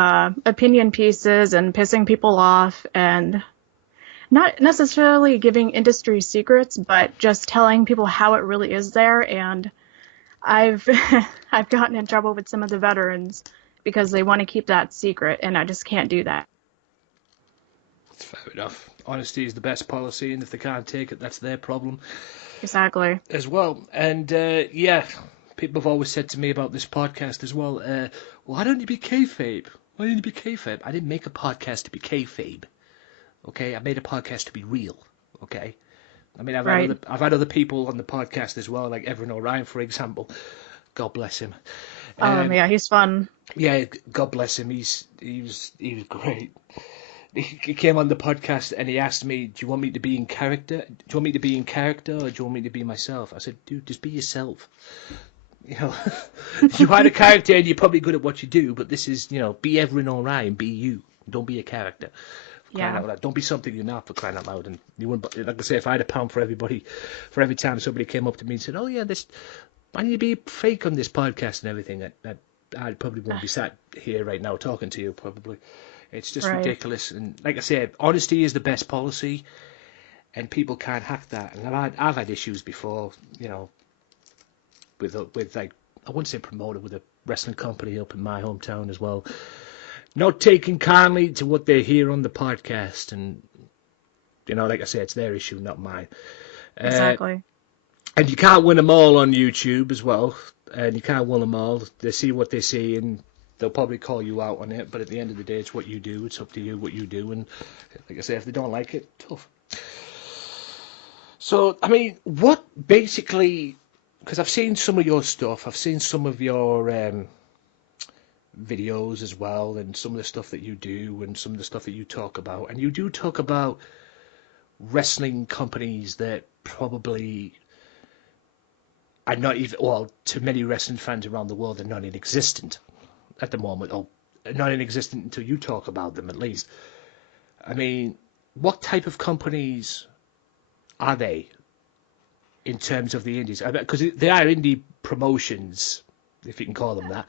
opinion pieces and pissing people off, and not necessarily giving industry secrets, but just telling people how it really is there. And I've gotten in trouble with some of the veterans because they want to keep that secret, and I just can't do that. That's fair enough. Honesty is the best policy, and if they can't take it, that's their problem. Exactly. As well. And yeah, people have always said to me about this podcast as well, why don't you be kayfabe? Why don't you be kayfabe? I didn't make a podcast to be kayfabe. Okay, I made a podcast to be real. Okay, I mean, I've had other people on the podcast as well, like Everett O'Ryan, for example. God bless him. Yeah, he's fun. Yeah, God bless him. He was great. He came on the podcast and he asked me, "Do you want me to be in character? Do you want me to be in character, or do you want me to be myself?" I said, "Dude, just be yourself. You know, you are a character and you're probably good at what you do, but this is, you know, be Everett O'Ryan, be you. Don't be a character." Yeah. Don't be something you're not, for crying out loud. And you wouldn't, like I say, if I had a pound for every time somebody came up to me and said, "Oh yeah, why don't you be fake on this podcast and everything?" That I probably won't be sat here right now talking to you, probably. It's just Right. ridiculous. And like I said, honesty is the best policy, and people can't hack that. And I've had issues before, you know, with like, I wouldn't say promoter, with a wrestling company up in my hometown as well, not taking kindly to what they hear on the podcast. And, you know, like I said, it's their issue, not mine. Exactly. And you can't win them all on YouTube as well. And you can't win them all. They see what they see, and they'll probably call you out on it. But at the end of the day, it's what you do. It's up to you what you do. And like I say, if they don't like it, tough. So, I mean, what basically... Because I've seen some of your stuff. I've seen some of your videos as well, and some of the stuff that you do, and some of the stuff that you talk about. And you do talk about wrestling companies that probably are not even, well, to many wrestling fans around the world, they're non-existent at the moment, or non-existent until you talk about them, at least. I mean, what type of companies are they in terms of the indies? Because they are indie promotions, if you can call them that,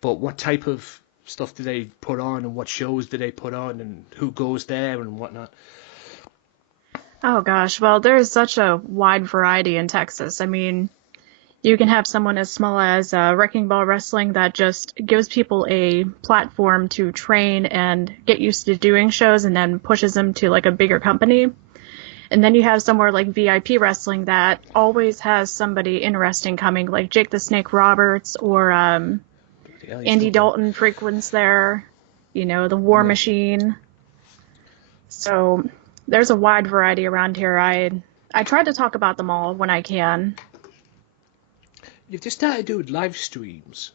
but what type of stuff do they put on, and what shows do they put on, and who goes there and whatnot? Oh gosh, well, there's such a wide variety in Texas. I mean, you can have someone as small as Wrecking Ball Wrestling that just gives people a platform to train and get used to doing shows, and then pushes them to like a bigger company. And then you have somewhere like VIP Wrestling that always has somebody interesting coming, like Jake the Snake Roberts, or Andy Dalton frequents there, you know, the War Machine. So there's a wide variety around here. I try to talk about them all when I can. You've just started doing live streams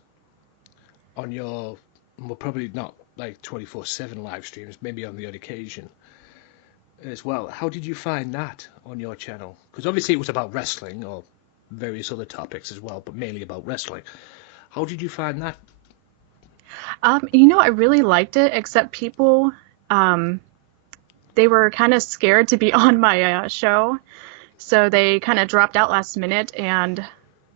on your, well, probably not like 24/7 live streams, maybe on the odd occasion as well. How did you find that on your channel? Because obviously it was about wrestling, or various other topics as well, but mainly about wrestling. How did you find that? You know, I really liked it, except people, they were kind of scared to be on my show, so they kind of dropped out last minute, and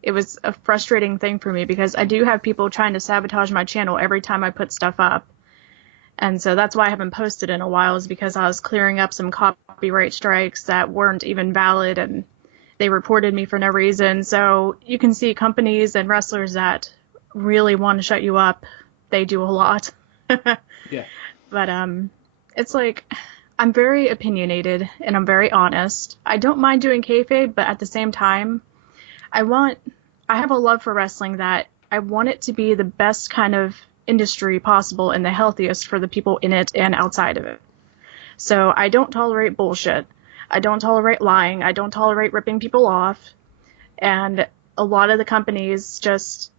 it was a frustrating thing for me because I do have people trying to sabotage my channel every time I put stuff up. And so that's why I haven't posted in a while, is because I was clearing up some copyright strikes that weren't even valid, and they reported me for no reason. So you can see companies and wrestlers that really want to shut you up. They do a lot. Yeah. But it's like, I'm very opinionated and I'm very honest. I don't mind doing kayfabe, but at the same time, I have a love for wrestling that I want it to be the best kind of industry possible and the healthiest for the people in it and outside of it. So I don't tolerate bullshit. I don't tolerate lying. I don't tolerate ripping people off. And a lot of the companies just,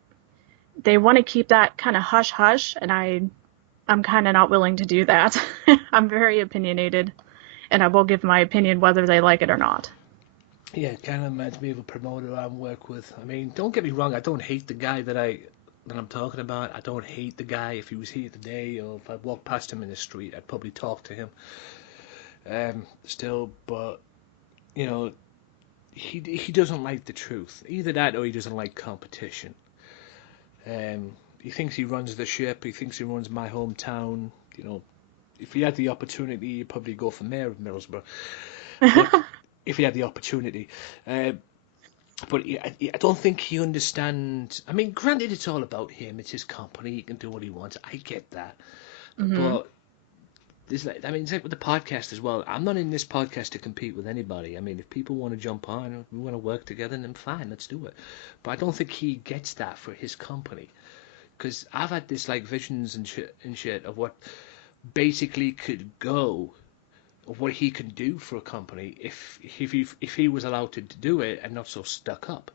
they want to keep that kind of hush-hush, and I'm kind of not willing to do that. I'm very opinionated, and I will give my opinion whether they like it or not. Yeah, it kind of reminds me of a promoter I work with. I mean, don't get me wrong, I don't hate the guy that I'm talking about. I don't hate the guy. If he was here today, or if I walked past him in the street, I'd probably talk to him. Still, but, you know, he doesn't like the truth. Either that or he doesn't like competition. He thinks he runs the ship. He thinks he runs my hometown. You know, if he had the opportunity, he'd probably go for mayor of Middlesbrough. But if he had the opportunity. But I don't think he understands. I mean, granted, it's all about him. It's his company. He can do what he wants. I get that. Mm-hmm. But there's like, I mean, it's like with the podcast as well. I'm not in this podcast to compete with anybody. I mean, if people want to jump on, if we want to work together, then fine, let's do it. But I don't think he gets that for his company. Because I've had this like visions and shit of what basically could go, of what he can do for a company if he was allowed to do it and not so stuck up.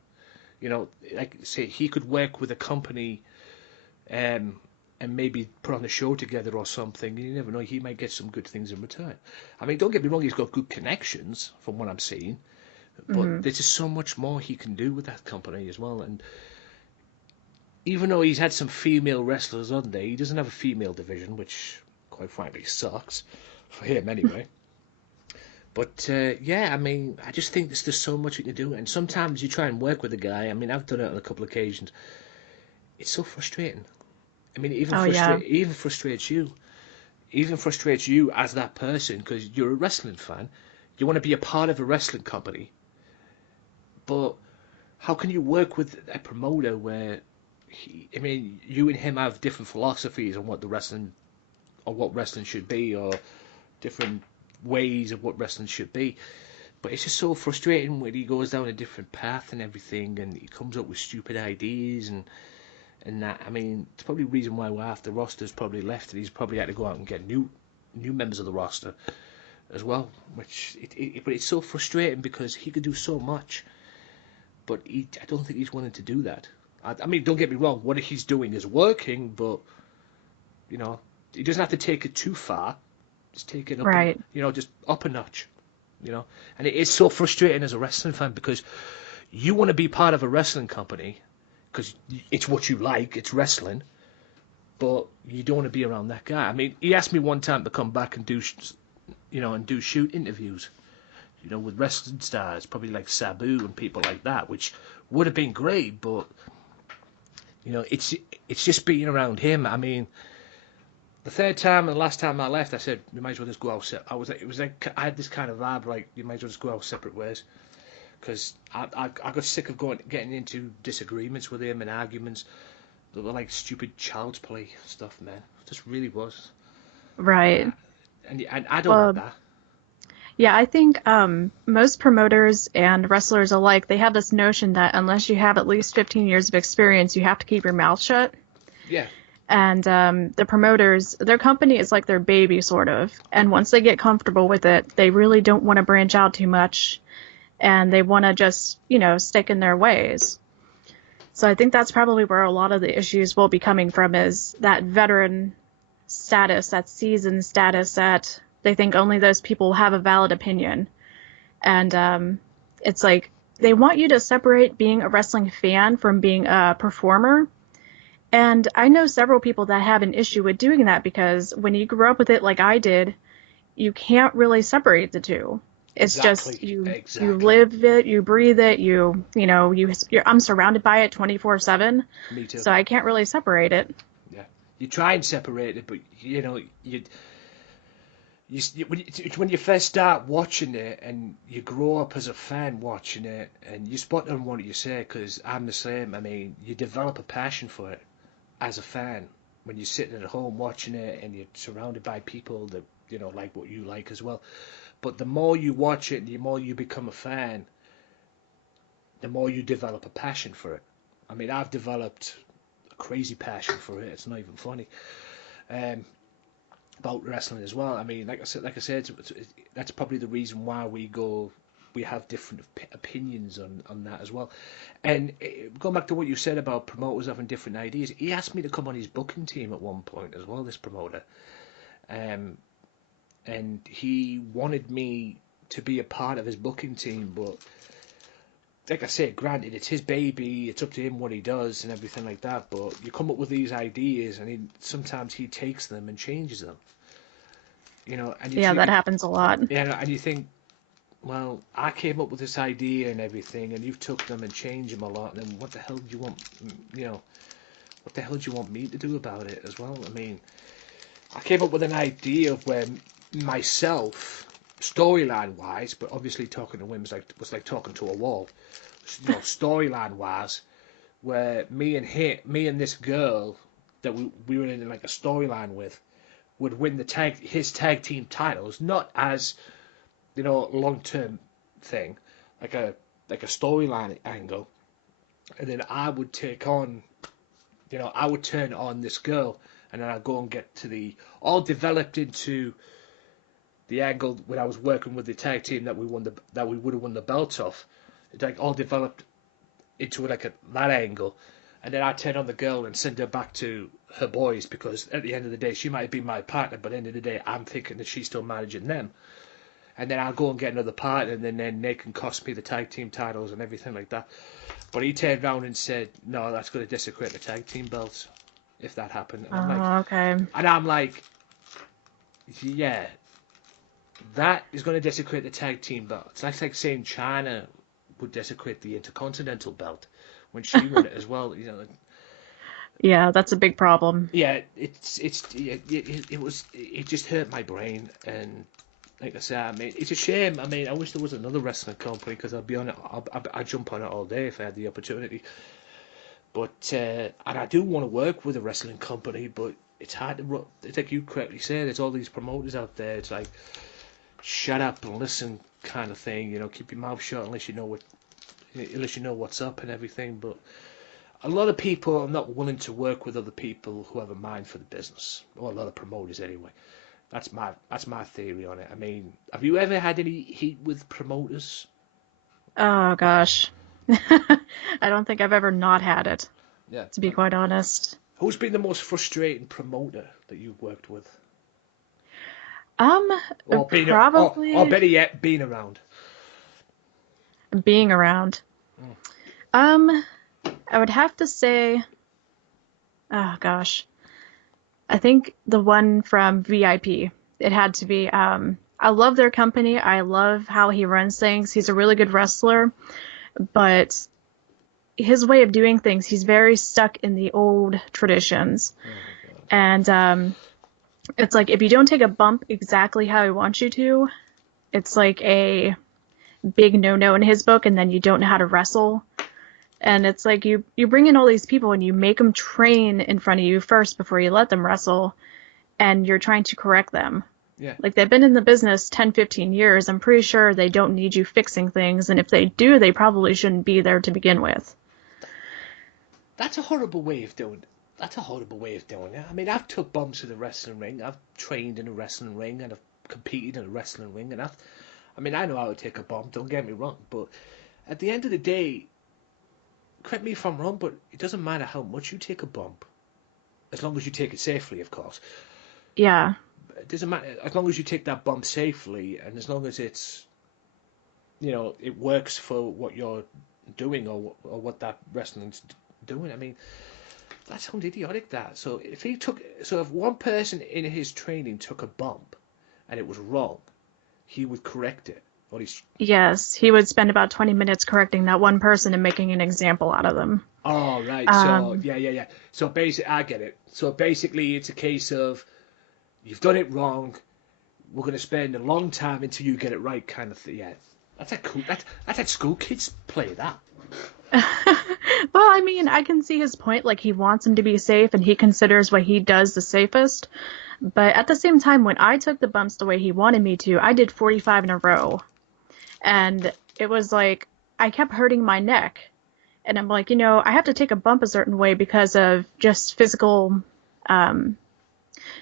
You know, like say he could work with a company and maybe put on a show together or something. You never know, he might get some good things in return. I mean, don't get me wrong, he's got good connections from what I'm seeing, but there's just so much more he can do with that company as well. And even though he's had some female wrestlers on there, he doesn't have a female division, which quite frankly sucks for him anyway. But yeah, I mean, I just think there's just so much you can do, and sometimes you try and work with a guy. I mean, I've done it on a couple of occasions. It's so frustrating. I mean, even frustrates you. Even frustrates you as that person, because you're a wrestling fan. You want to be a part of a wrestling company. But how can you work with a promoter where, you and him have different philosophies on what wrestling should be, or different ways of what wrestling should be. But it's just so frustrating when he goes down a different path and everything, and he comes up with stupid ideas and that. I mean, it's probably the reason why half the roster's probably left, and he's probably had to go out and get new members of the roster as well. But it's so frustrating because he could do so much, but I don't think he's willing to do that. I mean, don't get me wrong, what he's doing is working, but he doesn't have to take it too far. Just take it up, right? Just up a notch. And it is so frustrating as a wrestling fan, because you want to be part of a wrestling company because it's what you like, it's wrestling, but you don't want to be around that guy. I mean, he asked me one time to come back and do shoot interviews, with wrestling stars, probably like Sabu and people like that, which would have been great, but it's just being around him. I mean, the third time and the last time I left, I said, you might as well just go out separate. I had this kind of vibe, like, you might as well just go out separate ways. Because I got sick of getting into disagreements with him and arguments that were like stupid child's play stuff, man. It just really was. Right. And I don't want that. Yeah, I think most promoters and wrestlers alike, they have this notion that unless you have at least 15 years of experience, you have to keep your mouth shut. Yeah. And the promoters, their company is like their baby, sort of. And once they get comfortable with it, they really don't want to branch out too much. And they want to just, stick in their ways. So I think that's probably where a lot of the issues will be coming from, is that veteran status, that seasoned status, that they think only those people have a valid opinion. And it's like they want you to separate being a wrestling fan from being a performer. And I know several people that have an issue with doing that, because when you grew up with it like I did, you can't really separate the two. It's just you live it, you breathe it, I'm surrounded by it 24/7. Me too. So I can't really separate it. Yeah, you try and separate it, but when you first start watching it and you grow up as a fan watching it, and you spot on what you say, because I'm the same. I mean, you develop a passion for it as a fan when you're sitting at home watching it and you're surrounded by people that like what you like as well. But the more you watch it, the more you become a fan, the more you develop a passion for it. I mean, I've developed a crazy passion for it. It's not even funny. About wrestling as well. I mean, like I said, that's probably the reason why we have different opinions on that as well. And going back to what you said about promoters having different ideas, he asked me to come on his booking team at one point as well, this promoter. And he wanted me to be a part of his booking team, but like I said, granted, it's his baby, it's up to him what he does and everything like that, but you come up with these ideas and sometimes he takes them and changes them. And that happens a lot. Yeah, and you think, well, I came up with this idea and everything, and you've took them and changed them a lot, and then what the hell do you want, what the hell do you want me to do about it as well? I mean, I came up with an idea of where myself, storyline-wise, but obviously talking to women was like talking to a wall, storyline-wise, where me and this girl that we were in like a storyline with would win his tag team titles, not as long-term thing, like a storyline angle, and then I would take on, I would turn on this girl, and then I'd go and get to all developed into the angle when I was working with the tag team that we would have won the belt off. It like all developed into that angle, and then I turn on the girl and send her back to her boys, because at the end of the day she might be my partner, but at the end of the day I'm thinking that she's still managing them. And then I'll go and get another partner, and then they can cost me the tag team titles and everything like that. But he turned around and said, no, that's going to desecrate the tag team belts if that happened. And okay. And I'm like, yeah, that is going to desecrate the tag team belts. That's like saying China would desecrate the Intercontinental belt when she won it as well. Yeah, that's a big problem. Yeah, it just hurt my brain, and like I said, I mean, it's a shame. I mean, I wish there was another wrestling company, because I'll be on it. I'd jump on it all day if I had the opportunity. But and I do want to work with a wrestling company, but it's hard to. It's like you correctly said. There's all these promoters out there. It's like, shut up and listen, kind of thing. You know, keep your mouth shut unless you know what's up and everything. But a lot of people are not willing to work with other people who have a mind for the business, or a lot of promoters anyway. That's my theory on it. I mean, have you ever had any heat with promoters? Oh gosh, I don't think I've ever not had it. Yeah. To be quite honest. Who's been the most frustrating promoter that you've worked with? Probably. Or better yet, being around. Being around. I would have to say, oh gosh, I think the one from VIP. It had to be. I love their company. I love how he runs things. He's a really good wrestler, but his way of doing things, he's very stuck in the old traditions. And it's like, if you don't take a bump exactly how he wants you to, it's like a big no-no in his book, and then you don't know how to wrestle. And it's like, you bring in all these people and you make them train in front of you first before you let them wrestle, and you're trying to correct them. Yeah. Like, they've been in the business 10, 15 years. I'm pretty sure they don't need you fixing things, and if they do, they probably shouldn't be there to begin with. That's a horrible way of doing it. I mean, I've took bumps in the wrestling ring. I've trained in a wrestling ring, and I've competed in a wrestling ring, and I know how to take a bump, don't get me wrong, but at the end of the day, correct me if I'm wrong, but it doesn't matter how much you take a bump, as long as you take it safely, of course. Yeah. It doesn't matter, as long as you take that bump safely, and as long as it's, it works for what you're doing, or what that wrestling's doing. I mean, that sounds idiotic, that. So if one person in his training took a bump and it was wrong, he would correct it. Yes, he would spend about 20 minutes correcting that one person and making an example out of them. Oh, right. So, yeah. So basically, I get it. So basically, it's a case of, you've done it wrong, we're going to spend a long time until you get it right, kind of thing. Yeah, that's how school kids play that. Well, I mean, I can see his point. Like, he wants him to be safe, and he considers what he does the safest. But at the same time, when I took the bumps the way he wanted me to, I did 45 in a row. And it was like, I kept hurting my neck. And I'm like, I have to take a bump a certain way because of just physical,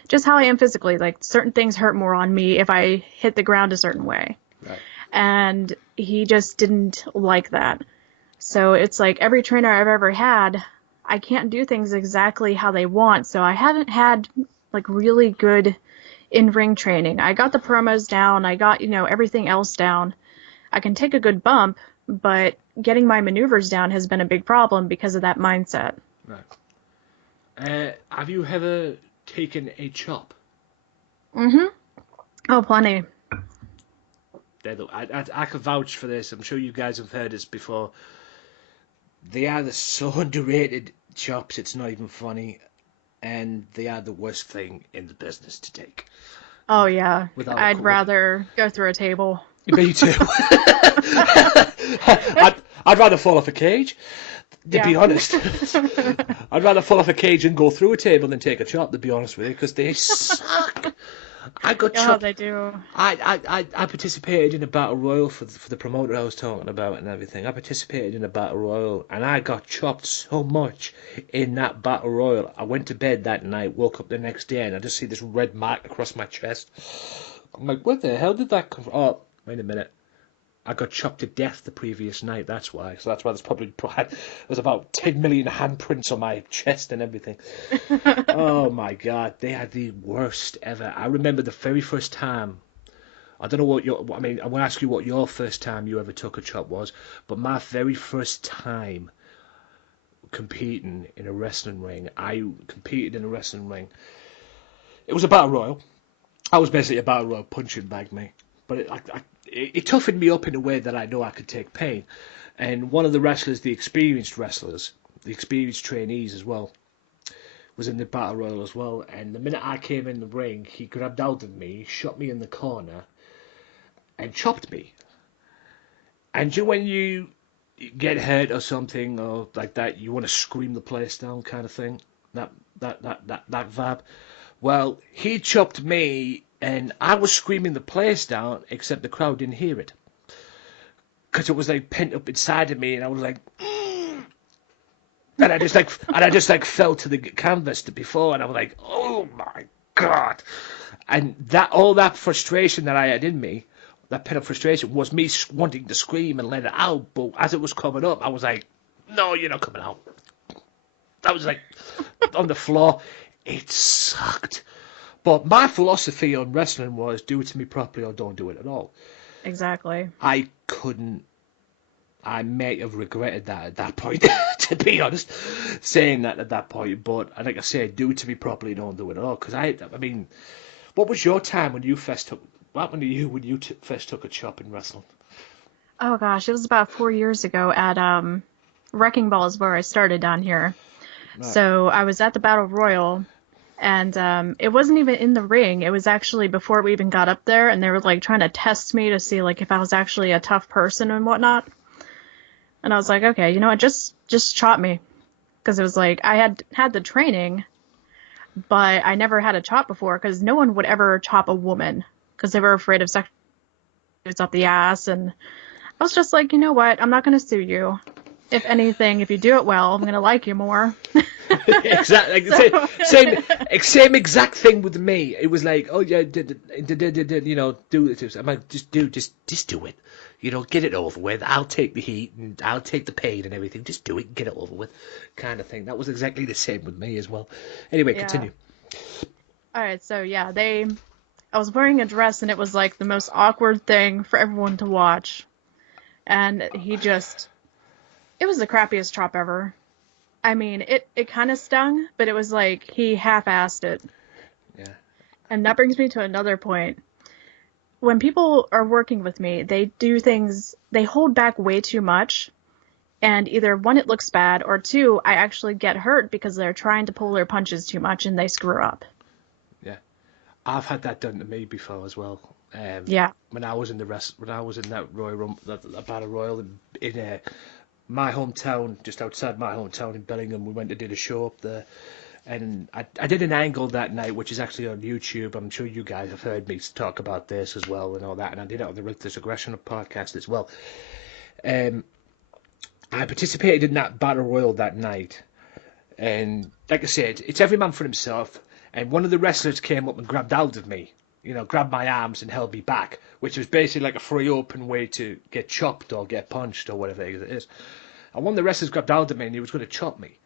just how I am physically. Like, certain things hurt more on me if I hit the ground a certain way. Right. And he just didn't like that. So it's like, every trainer I've ever had, I can't do things exactly how they want. So I haven't had like really good in-ring training. I got the promos down. I got, everything else down. I can take a good bump, but getting my maneuvers down has been a big problem because of that mindset. Right. Have you ever taken a chop? Mm-hmm. Oh, plenty. I can vouch for this. I'm sure you guys have heard this before. They are so underrated chops, it's not even funny. And they are the worst thing in the business to take. Oh, yeah. I'd rather go through a table. Me too. I'd rather fall off a cage, to be honest. I'd rather fall off a cage and go through a table than take a chop, to be honest with you, because they suck. I got chopped. They do. I participated in a battle royal for the promoter I was talking about and everything. I participated in a battle royal, and I got chopped so much in that battle royal. I went to bed that night, woke up the next day, and I just see this red mark across my chest. I'm like, what the hell did that come from? Oh, wait a minute. I got chopped to death the previous night, that's why. So that's why there's about 10 million handprints on my chest and everything. Oh my God, they are the worst ever. I remember the very first time, I don't know I'm going to ask you what your first time you ever took a chop was, but my very first time competing in a wrestling ring, it was a battle royal. I was basically a battle royal punching bag, mate. But it toughened me up in a way that I know I could take pain. And one of the wrestlers, the experienced trainees as well, was in the Battle Royal as well, and the minute I came in the ring, he grabbed out of me, shot me in the corner, and chopped me. And when you get hurt or something or like that, you want to scream the place down, kind of thing. That vibe. Well, he chopped me, and I was screaming the place down, except the crowd didn't hear it, because it was like pent up inside of me, and I was like. And I just like fell to the canvas before, and I was like, oh my God. And all that frustration that I had in me, that pent up frustration, was me wanting to scream and let it out. But as it was coming up, I was like, no, you're not coming out. I was like on the floor. It sucked. But my philosophy on wrestling was do it to me properly or don't do it at all. Exactly. I may have regretted that at that point, to be honest, saying that at that point. But like I said, do it to me properly, don't do it at all. Because I mean, what was your time when you first took? What happened to you when you first took a chop in wrestling? Oh gosh, it was about 4 years ago at Wrecking Ball is where I started down here. Right. So I was at the Battle Royal, and it wasn't even in the ring. It was actually before we even got up there, and they were like trying to test me to see like if I was actually a tough person and whatnot. And I was like, okay, you know what, just chop me. Because it was like, I had the training, but I never had a chop before, because no one would ever chop a woman, because they were afraid of sexual abuse up the ass. And I was just like, you know what, I'm not going to sue you. If anything, if you do it well, I'm going to like you more. Exactly. Same exact thing with me. It was like, oh yeah, you know, do it. I'm like, just do it. You know, get it over with. I'll take the heat and I'll take the pain and everything. Just do it and get it over with, kind of thing. That was exactly the same with me as well. Anyway, yeah. Continue. All right, so yeah, I was wearing a dress, and it was like the most awkward thing for everyone to watch. And it was the crappiest chop ever. I mean, it kind of stung, but it was like he half-assed it. Yeah. And that brings me to another point. When people are working with me, they do things, they hold back way too much. And either one, it looks bad, or two, I actually get hurt because they're trying to pull their punches too much and they screw up. Yeah. I've had that done to me before as well. Yeah. When I was in that Royal Rumble, that Battle Royal in my hometown, just outside my hometown in Bellingham, we went to do the show up there, and I did an angle that night, which is actually on YouTube. I'm sure you guys have heard me talk about this as well and all that, and I did it on the Ruthless Aggression podcast as well. I participated in that Battle Royal that night, and like I said, it's every man for himself, and one of the wrestlers came up and grabbed out of me, you know, grabbed my arms and held me back, which was basically like a free open way to get chopped or get punched or whatever it is. And one of the wrestlers grabbed out of me and he was going to chop me.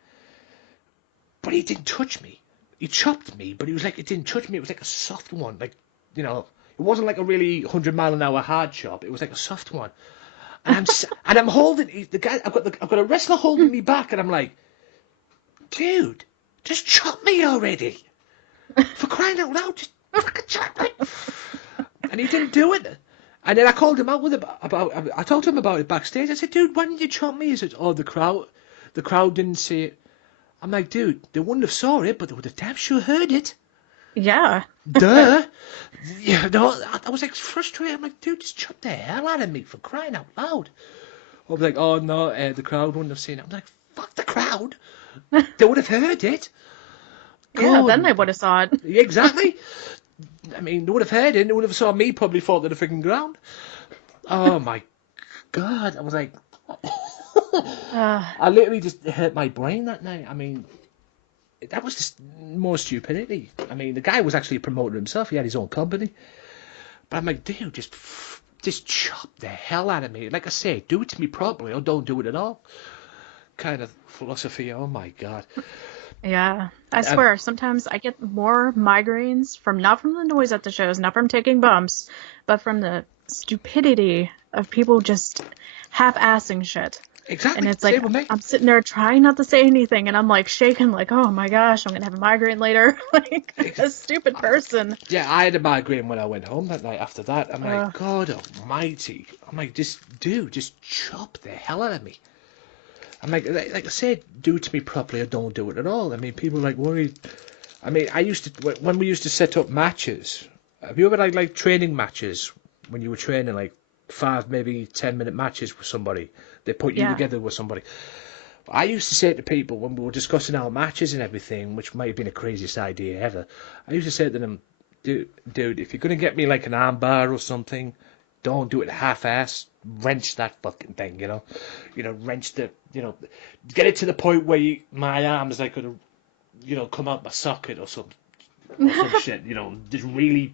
But he didn't touch me. He chopped me, but he was like, it didn't touch me. It was like a soft one. Like, you know, it wasn't like a really 100-mile-an-hour hard chop. It was like a soft one. And I'm holding, the guy, I've got a wrestler holding me back, and I'm like, dude, just chop me already. For crying out loud, just fucking chop me. And he didn't do it. And then I called him out I talked to him about it backstage. I said, dude, why didn't you chop me? He said, oh, the crowd didn't see it. I'm like, dude, they wouldn't have saw it, but they would have damn sure heard it. Yeah. Duh. Yeah, no, I was like frustrated. I'm like, dude, just chop the hell out of me for crying out loud. I was like, oh no, the crowd wouldn't have seen it. I'm like, fuck the crowd. They would have heard it. Yeah, then they would have saw it. Exactly. I mean, they would have heard it, and they would have saw me probably fall to the freaking ground. Oh my God. I was like, I literally just hurt my brain that night. I mean, that was just more stupidity. I mean, the guy was actually a promoter himself. He had his own company. But I'm like, dude, just chop the hell out of me. Like I say, do it to me properly or don't do it at all. Kind of philosophy. Oh my God. Yeah, I swear, sometimes I get more migraines not from the noise at the shows, not from taking bumps, but from the stupidity of people just half-assing shit. Exactly. And it's like, I'm sitting there trying not to say anything, and I'm like shaking, like, oh my gosh, I'm going to have a migraine later. Like, a stupid person. Yeah, I had a migraine when I went home that night after that. I'm like, God almighty. I'm like, just chop the hell out of me. I'm like I said, do it to me properly or don't do it at all. I mean, people like worry. I mean, when we used to set up matches. Have you ever like training matches when you were training, like 5, maybe 10-minute matches with somebody? They put you together with somebody. I used to say to people when we were discussing our matches and everything, which might have been the craziest idea ever, I used to say to them, dude, if you're going to get me like an armbar or something, don't do it half-ass. Wrench that fucking thing, wrench the, get it to the point where my arms like could, come out my socket or some shit, just really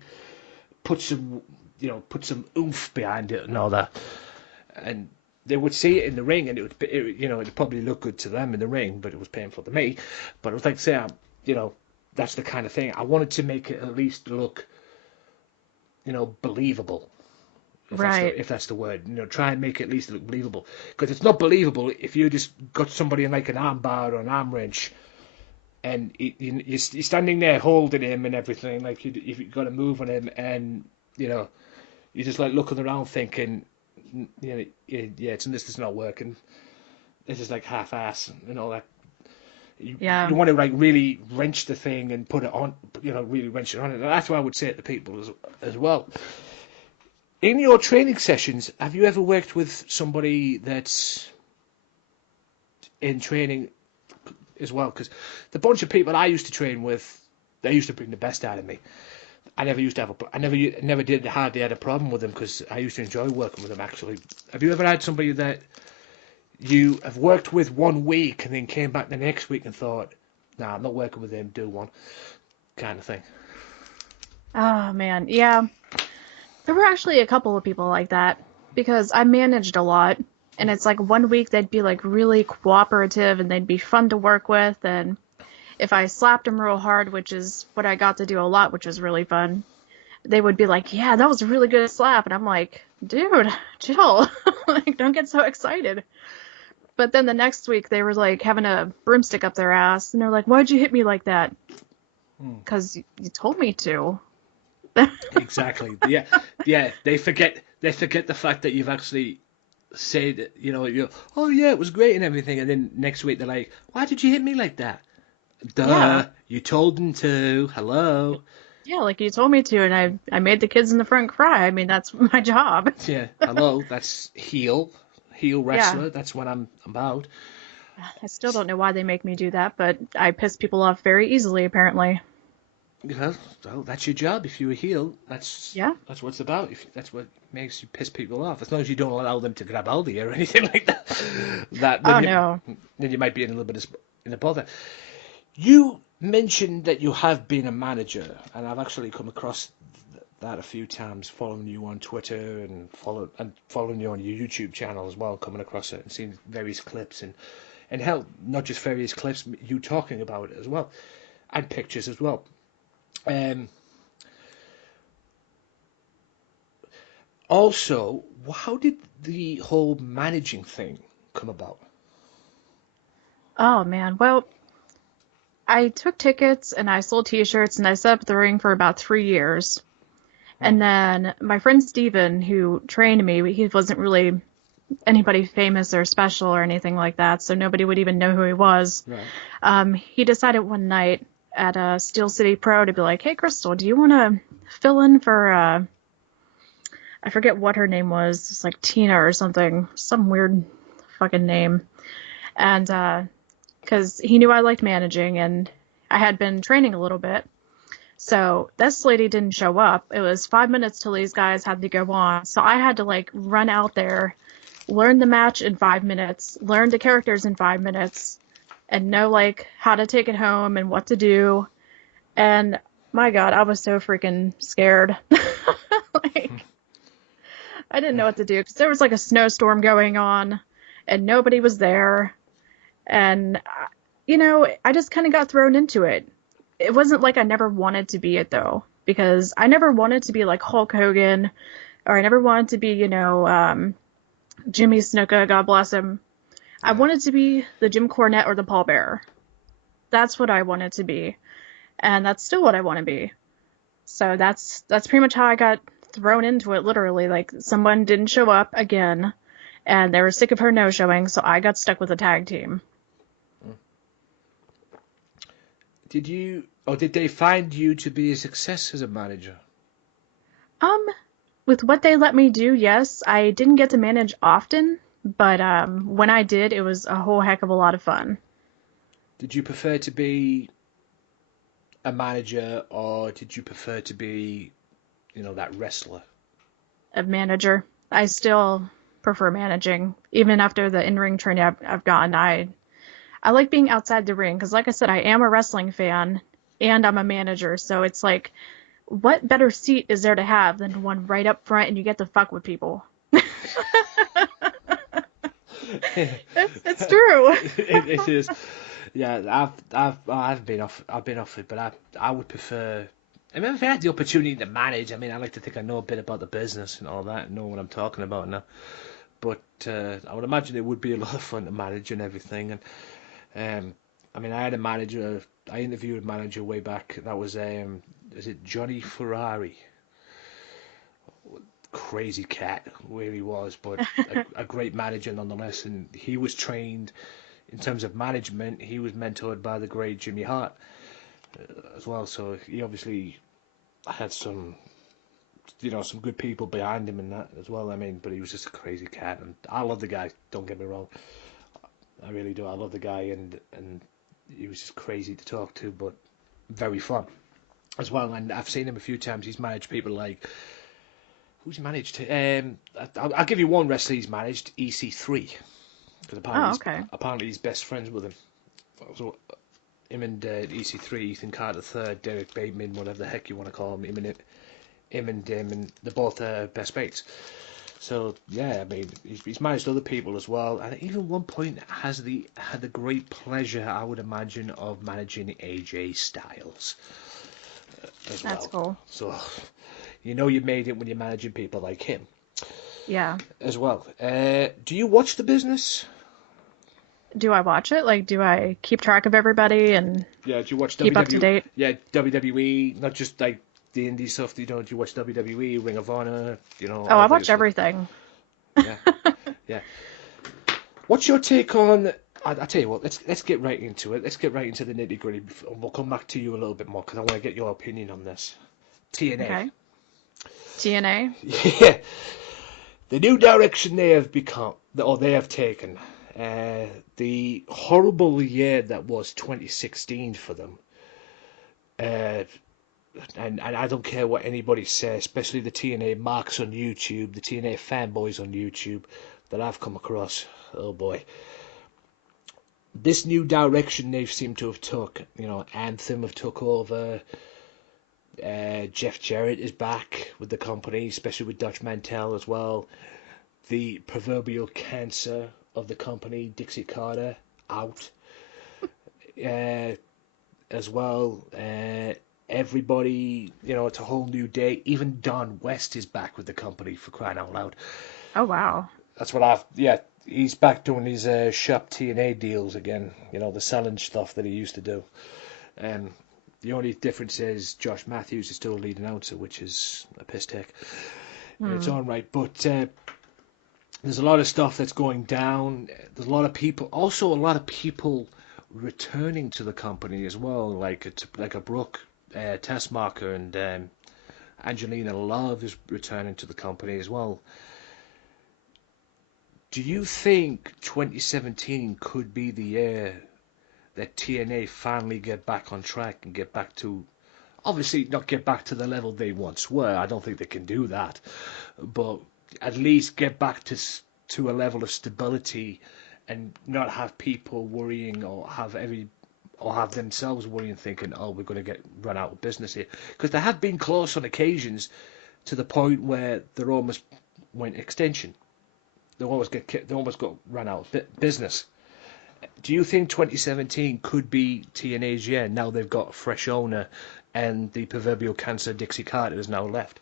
put some oomph behind it and all that. And they would see it in the ring, and it'd probably look good to them in the ring, but it was painful to me. But it was like saying, that's the kind of thing. I wanted to make it at least look, believable. If that's the word. Try and make it at least look believable. Because it's not believable if you just got somebody in like an arm bar or an arm wrench, and you're standing there holding him and everything, like you've got to move on him, and, you're just like looking around thinking, this is not working. This is like half-ass and all that. You want to like really wrench the thing and put it on, really wrench it on. And that's what I would say to people as well. In your training sessions, have you ever worked with somebody that's in training as well? Because the bunch of people I used to train with, they used to bring the best out of me. I never used to have hardly had a problem with them because I used to enjoy working with them, actually. Have you ever had somebody that you have worked with 1 week and then came back the next week and thought, nah, I'm not working with them, do one, kind of thing? Oh, man, yeah. There were actually a couple of people like that because I managed a lot. And it's like 1 week they'd be like really cooperative and they'd be fun to work with, and if I slapped them real hard, which is what I got to do a lot, which was really fun, they would be like, yeah, that was a really good slap. And I'm like, dude, chill. Like, don't get so excited. But then the next week they were like having a broomstick up their ass. And they're like, why'd you hit me like that? Because you told me to. Exactly. Yeah. They forget the fact that you've actually said, oh yeah, it was great and everything. And then next week they're like, why did you hit me like that? Duh, yeah. You told them to. Hello. Yeah, like you told me to, and I made the kids in the front cry. I mean, that's my job. Yeah, hello. That's heel wrestler. Yeah. That's what I'm about. I still don't know why they make me do that, but I piss people off very easily, apparently. Well, that's your job. If you're a heel, that's what it's about. That's what makes you piss people off. As long as you don't allow them to grab hold of you or anything like that. No. Then you might be in a little bit in a bother. You mentioned that you have been a manager, and I've actually come across that a few times, following you on Twitter and following you on your YouTube channel as well, coming across it and seeing various clips and hell, not just various clips, you talking about it as well, and pictures as well. Also, how did the whole managing thing come about? Oh man, well, I took tickets and I sold t-shirts and I set up the ring for about 3 years. And then my friend Steven, who trained me, he wasn't really anybody famous or special or anything like that, so nobody would even know who he was. Right. He decided one night at Steel City Pro to be like, hey, Crystal, do you want to fill in for, I forget what her name was. It's like Tina or something, some weird fucking name. And, because he knew I liked managing and I had been training a little bit. So this lady didn't show up. It was 5 minutes till these guys had to go on. So I had to like run out there, learn the match in 5 minutes, learn the characters in 5 minutes, and know like how to take it home and what to do. And my God, I was so freaking scared. Like, I didn't know what to do because there was like a snowstorm going on and nobody was there. And, I just kind of got thrown into it. It wasn't like I never wanted to be it, though, because I never wanted to be like Hulk Hogan, or I never wanted to be, Jimmy Snuka, God bless him. I wanted to be the Jim Cornette or the Paul Bearer. That's what I wanted to be. And that's still what I want to be. So that's pretty much how I got thrown into it, literally. Like, someone didn't show up again. and they were sick of her no-showing, so I got stuck with a tag team. Did they find you to be a success as a manager? With what they let me do, yes. I didn't get to manage often, but when I did, it was a whole heck of a lot of fun. Did you prefer to be a manager, or did you prefer to be, that wrestler? A manager. I still prefer managing, even after the in-ring training I've gotten. I like being outside the ring, because like I said, I am a wrestling fan, and I'm a manager, so it's like, what better seat is there to have than one right up front and you get to fuck with people? It's true. It is. Yeah, I've been off it, but I would prefer. I mean, if I had the opportunity to manage, I like to think I know a bit about the business and all that, and know what I'm talking about now. But I would imagine it would be a lot of fun to manage and everything. And I had a manager. I interviewed a manager way back. That was is it Johnny Ferrari? Crazy cat, where he was, but a great manager nonetheless. And he was trained in terms of management. He was mentored by the great Jimmy Hart as well. So he obviously had some good people behind him in that as well. But he was just a crazy cat, and I love the guy. Don't get me wrong, I really do. I love the guy, and he was just crazy to talk to, but very fun as well. And I've seen him a few times. He's managed people like, who's he managed? I'll give you one wrestler he's managed, EC3, because apparently he's best friends with him. So him and EC3, Ethan Carter III, Derek Bateman, whatever the heck you want to call him, him and they're both best mates. So yeah, he's managed other people as well, and even one point had the great pleasure, I would imagine, of managing AJ Styles as well. That's cool. So you made it when you're managing people like him. Yeah. As well. Do you watch the business? Do I watch it? Like, do I keep track of everybody and do you watch keep up to date? Yeah, WWE, not just like the indie stuff. Do you watch WWE, Ring of Honor? I watch everything. Yeah, yeah. What's your take on? I tell you what. Let's get right into it. Let's get right into the nitty gritty. We'll come back to you a little bit more because I want to get your opinion on this. TNA. Okay. TNA. Yeah. The new direction they have taken. The horrible year that was 2016 for them. And I don't care what anybody says, especially the TNA marks on YouTube, the TNA fanboys on YouTube that I've come across. Oh boy. This new direction they seem to have took, Anthem have took over. Jeff Jarrett is back with the company, especially with Dutch Mantel as well. The proverbial cancer of the company, Dixie Carter, out. As well. Everybody, it's a whole new day. Even Don West is back with the company, for crying out loud. Oh, wow. That's what he's back doing his shop TNA deals again. The selling stuff that he used to do. The only difference is Josh Matthews is still a lead announcer, which is a piss take. It's all right, but there's a lot of stuff that's going down. There's a lot of people returning to the company as well, like a Brooke Tessmarker and Angelina Love is returning to the company as well. Do you think 2017 could be the year that TNA finally get back on track and get back to, obviously not get back to the level they once were? I don't think they can do that, but at least get back to a level of stability and not have people worrying or have themselves worrying, thinking, oh, we're going to get run out of business here. Because they have been close on occasions to the point where they almost went extinction. They almost got run out of business. Do you think 2017 could be TNA's year now they've got a fresh owner and the proverbial cancer Dixie Carter is now left?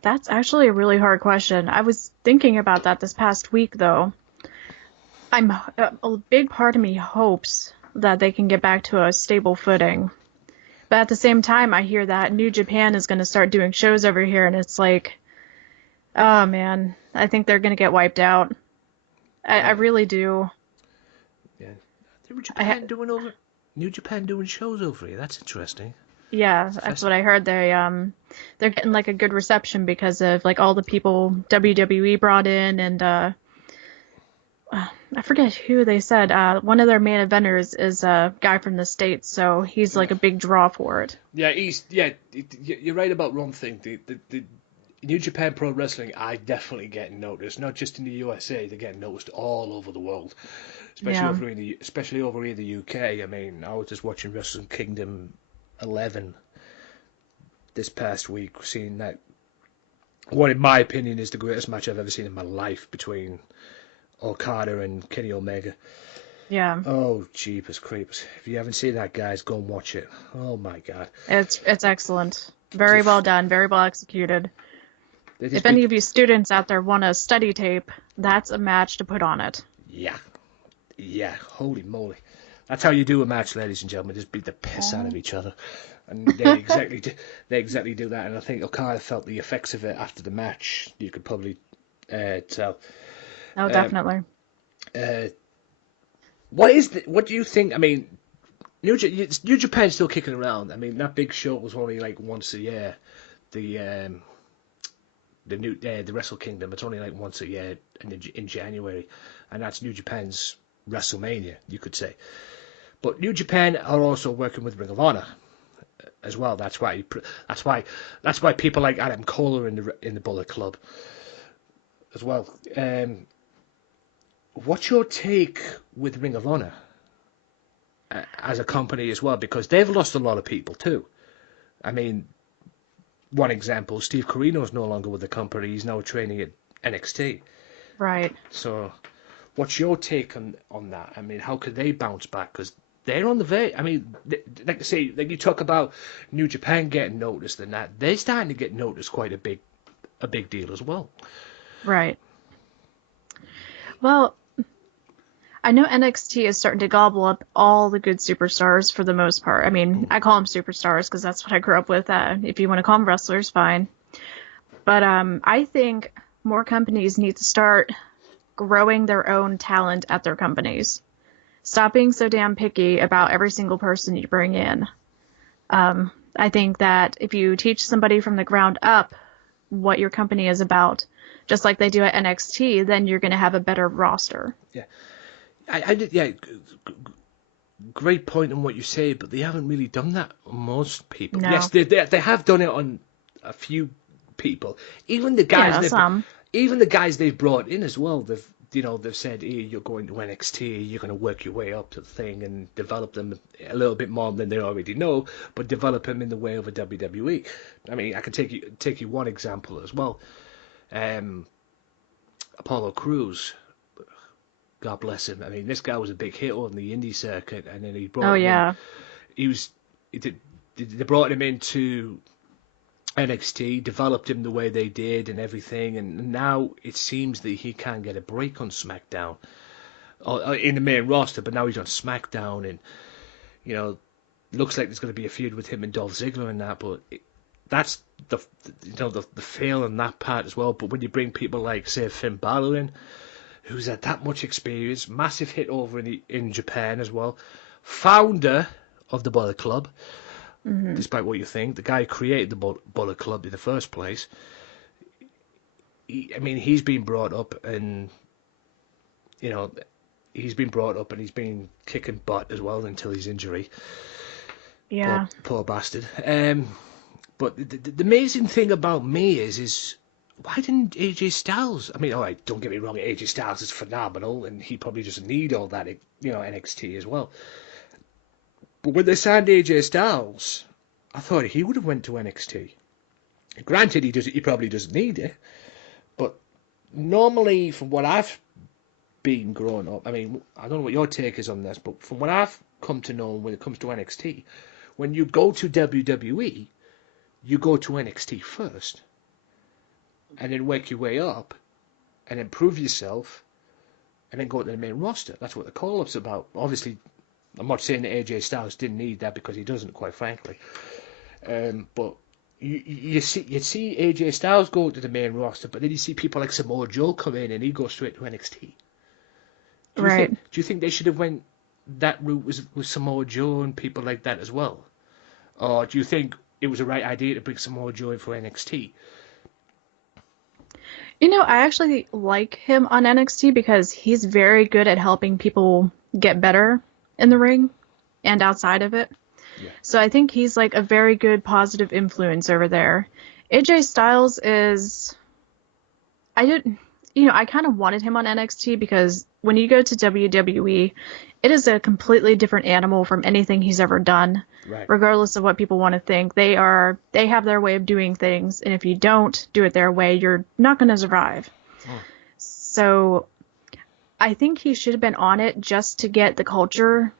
That's actually a really hard question. I was thinking about that this past week, though. A big part of me hopes that they can get back to a stable footing. But at the same time, I hear that New Japan is going to start doing shows over here, and it's like, oh man, I think they're going to get wiped out. I really do. Yeah. New Japan doing shows over here. That's interesting. Yeah, that's what I heard. They're getting like a good reception because of like all the people WWE brought in, and I forget who they said. One of their main eventers is a guy from the States, so he's like a big draw for it. Yeah, you're right about one thing. The New Japan Pro Wrestling are definitely getting noticed, not just in the USA. They're getting noticed all over the world, especially over in the UK. I mean, I was just watching Wrestle Kingdom 11 this past week, seeing that what, in my opinion, is the greatest match I've ever seen in my life between Okada and Kenny Omega. Yeah. Oh, jeepers creepers! If you haven't seen that, guys, go and watch it. Oh my god, it's excellent. Very well done. Very well executed. If any of you students out there want a study tape, that's a match to put on it. Yeah. Holy moly, that's how you do a match, ladies and gentlemen. Just beat the piss out of each other, and they exactly do that. And I think Okada felt the effects of it after the match. You could probably tell. Oh, definitely. What do you think? I mean, New Japan's still kicking around. I mean, that big show was only like once a year. The Wrestle Kingdom. It's only like once a year in January, and that's New Japan's WrestleMania, you could say. But New Japan are also working with Ring of Honor as well. That's why people like Adam Cole are in the Bullet Club as well. What's your take with Ring of Honor as a company as well? Because they've lost a lot of people too. I mean, one example, Steve Corino is no longer with the company. He's now training at NXT. Right. So what's your take on that? I mean, how could they bounce back? Because they're on the verge. I mean, like I say, like you talk about New Japan getting noticed and that, they're starting to get noticed quite a big deal as well. Right. Well, I know NXT is starting to gobble up all the good superstars for the most part. I mean, I call them superstars because that's what I grew up with. If you want to call them wrestlers, fine. But I think more companies need to start growing their own talent at their companies. Stop being so damn picky about every single person you bring in. I think that if you teach somebody from the ground up what your company is about, just like they do at NXT, then you're going to have a better roster. Yeah. Great point on what you say, but they haven't really done that on most people. No. Yes, they have done it on a few people. Even the guys they've brought in as well. They've said, hey, you're going to NXT, you're going to work your way up to the thing and develop them a little bit more than they already know, but develop them in the way of a WWE. I mean, I can take you one example as well. Apollo Crews. God bless him. I mean, this guy was a big hit on the indie circuit, and then he brought him in. They brought him into NXT, developed him the way they did and everything, and now it seems that he can get a break on SmackDown, or in the main roster, but now he's on SmackDown, and, looks like there's going to be a feud with him and Dolph Ziggler and that, but that's the fail in that part as well. But when you bring people like, say, Finn Balor in, who's had that much experience, massive hit over in Japan as well, founder of the Bullet Club, despite what you think, the guy who created the Bullet Club in the first place. He's been brought up and, he's been kicking butt as well until his injury. Yeah. Poor bastard. But the amazing thing about me is why didn't AJ Styles? I mean, all right, don't get me wrong, AJ Styles is phenomenal, and he probably doesn't need all that, NXT as well. But when they signed AJ Styles, I thought he would have went to NXT. Granted, he probably doesn't need it, but normally, from what I've been growing up, I mean, I don't know what your take is on this, but from what I've come to know when it comes to NXT, when you go to WWE, you go to NXT first, and then work your way up, and then prove yourself, and then go to the main roster. That's what the call-up's about. Obviously, I'm not saying that AJ Styles didn't need that, because he doesn't, quite frankly. But you'd see AJ Styles go to the main roster, but then you see people like Samoa Joe come in and he goes straight to NXT. Do you think they should have went that route with Samoa Joe and people like that as well? Or do you think it was the right idea to bring Samoa Joe in for NXT? You know, I actually like him on NXT because he's very good at helping people get better in the ring and outside of it. Yeah. So I think he's like a very good positive influence over there. AJ Styles is... I kind of wanted him on NXT because when you go to WWE, it is a completely different animal from anything he's ever done. Right. Regardless of what people want to think, they have their way of doing things, and if you don't do it their way, you're not going to survive. So I think he should have been on it just to get the culture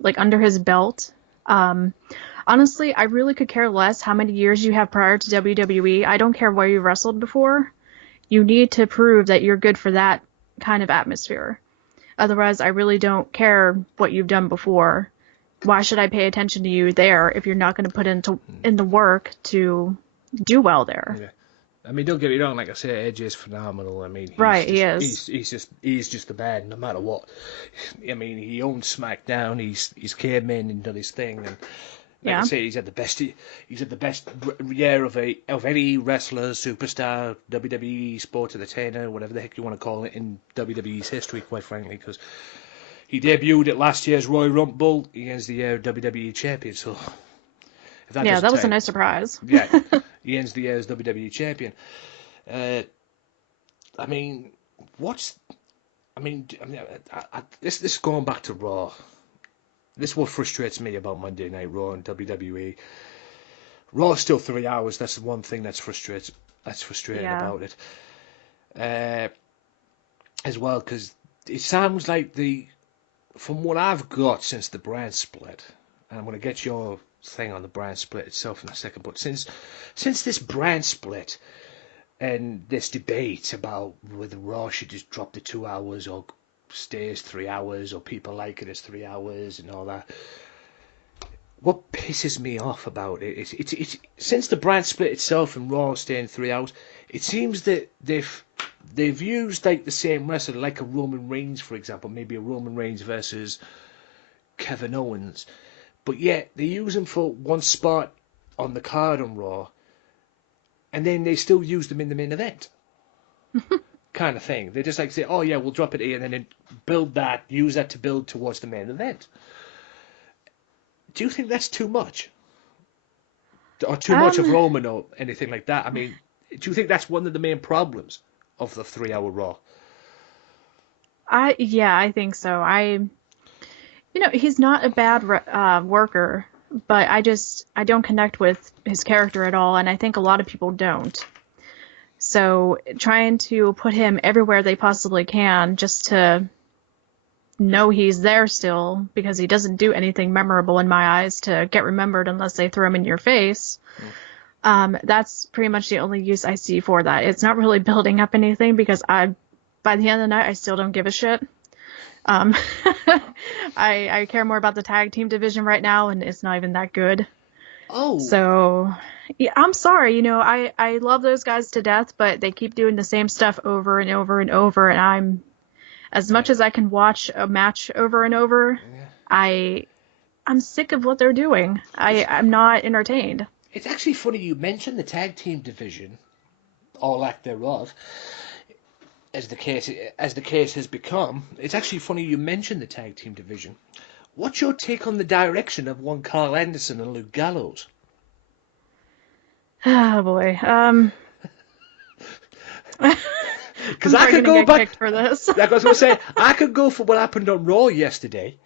like under his belt. Honestly, I really could care less how many years you have prior to WWE. I don't care where you wrestled before. You need to prove that you're good for that kind of atmosphere. Otherwise, I really don't care what you've done before. Why should I pay attention to you there if you're not going to put in the work to do well there? Yeah. I mean, don't get me wrong. Like I say, AJ's phenomenal. I mean, he is. He's just the man, no matter what. I mean, he owned SmackDown. He's came in and done his thing, and like I say, he's had the best year of any wrestler, superstar, WWE, sports entertainer, whatever the heck you want to call it, in WWE's history, quite frankly, because he debuted at last year's Royal Rumble against the WWE champion. So, that was a nice surprise. Yeah, he ends the year as WWE champion. This is going back to Raw. This is what frustrates me about Monday Night Raw and WWE. Raw is still 3 hours. That's the one thing that's frustrating about it. As well, because it sounds like from what I've got since the brand split, and I'm going to get your thing on the brand split itself in a second, but since this brand split and this debate about whether Raw should just drop to 2 hours or stays 3 hours, or people like it as 3 hours and all that, what pisses me off about it is it's since the brand split itself and Raw staying 3 hours, it seems that they've used like the same wrestler, like a Roman Reigns, for example, maybe a Roman Reigns versus Kevin Owens, but yet they use him for one spot on the card on Raw, and then they still use them in the main event. Kind of thing. They just like say, oh yeah, we'll drop it here, and then use that to build towards the main event. Do you think that's too much? Or too much of Roman or anything like that? I mean, do you think that's one of the main problems of the 3 hour Raw? I think so. He's not a bad worker, but I don't connect with his character at all, and I think a lot of people don't. So trying to put him everywhere they possibly can just to know he's there still, because he doesn't do anything memorable in my eyes to get remembered unless they throw him in your face. That's pretty much the only use I see for that. It's not really building up anything, because by the end of the night, I still don't give a shit. I care more about the tag team division right now, and it's not even that good. Oh. So, yeah, I'm sorry. I love those guys to death, but they keep doing the same stuff over and over and over, and as much as I can watch a match over and over, I'm sick of what they're doing. I'm not entertained. It's actually funny you mentioned the tag team division, or lack thereof, as the case has become. It's actually funny you mentioned the tag team division. What's your take on the direction of one Carl Anderson and Luke Gallows? Oh boy. Because I could go back for this. Like I was going to say, I could go for what happened on Raw yesterday.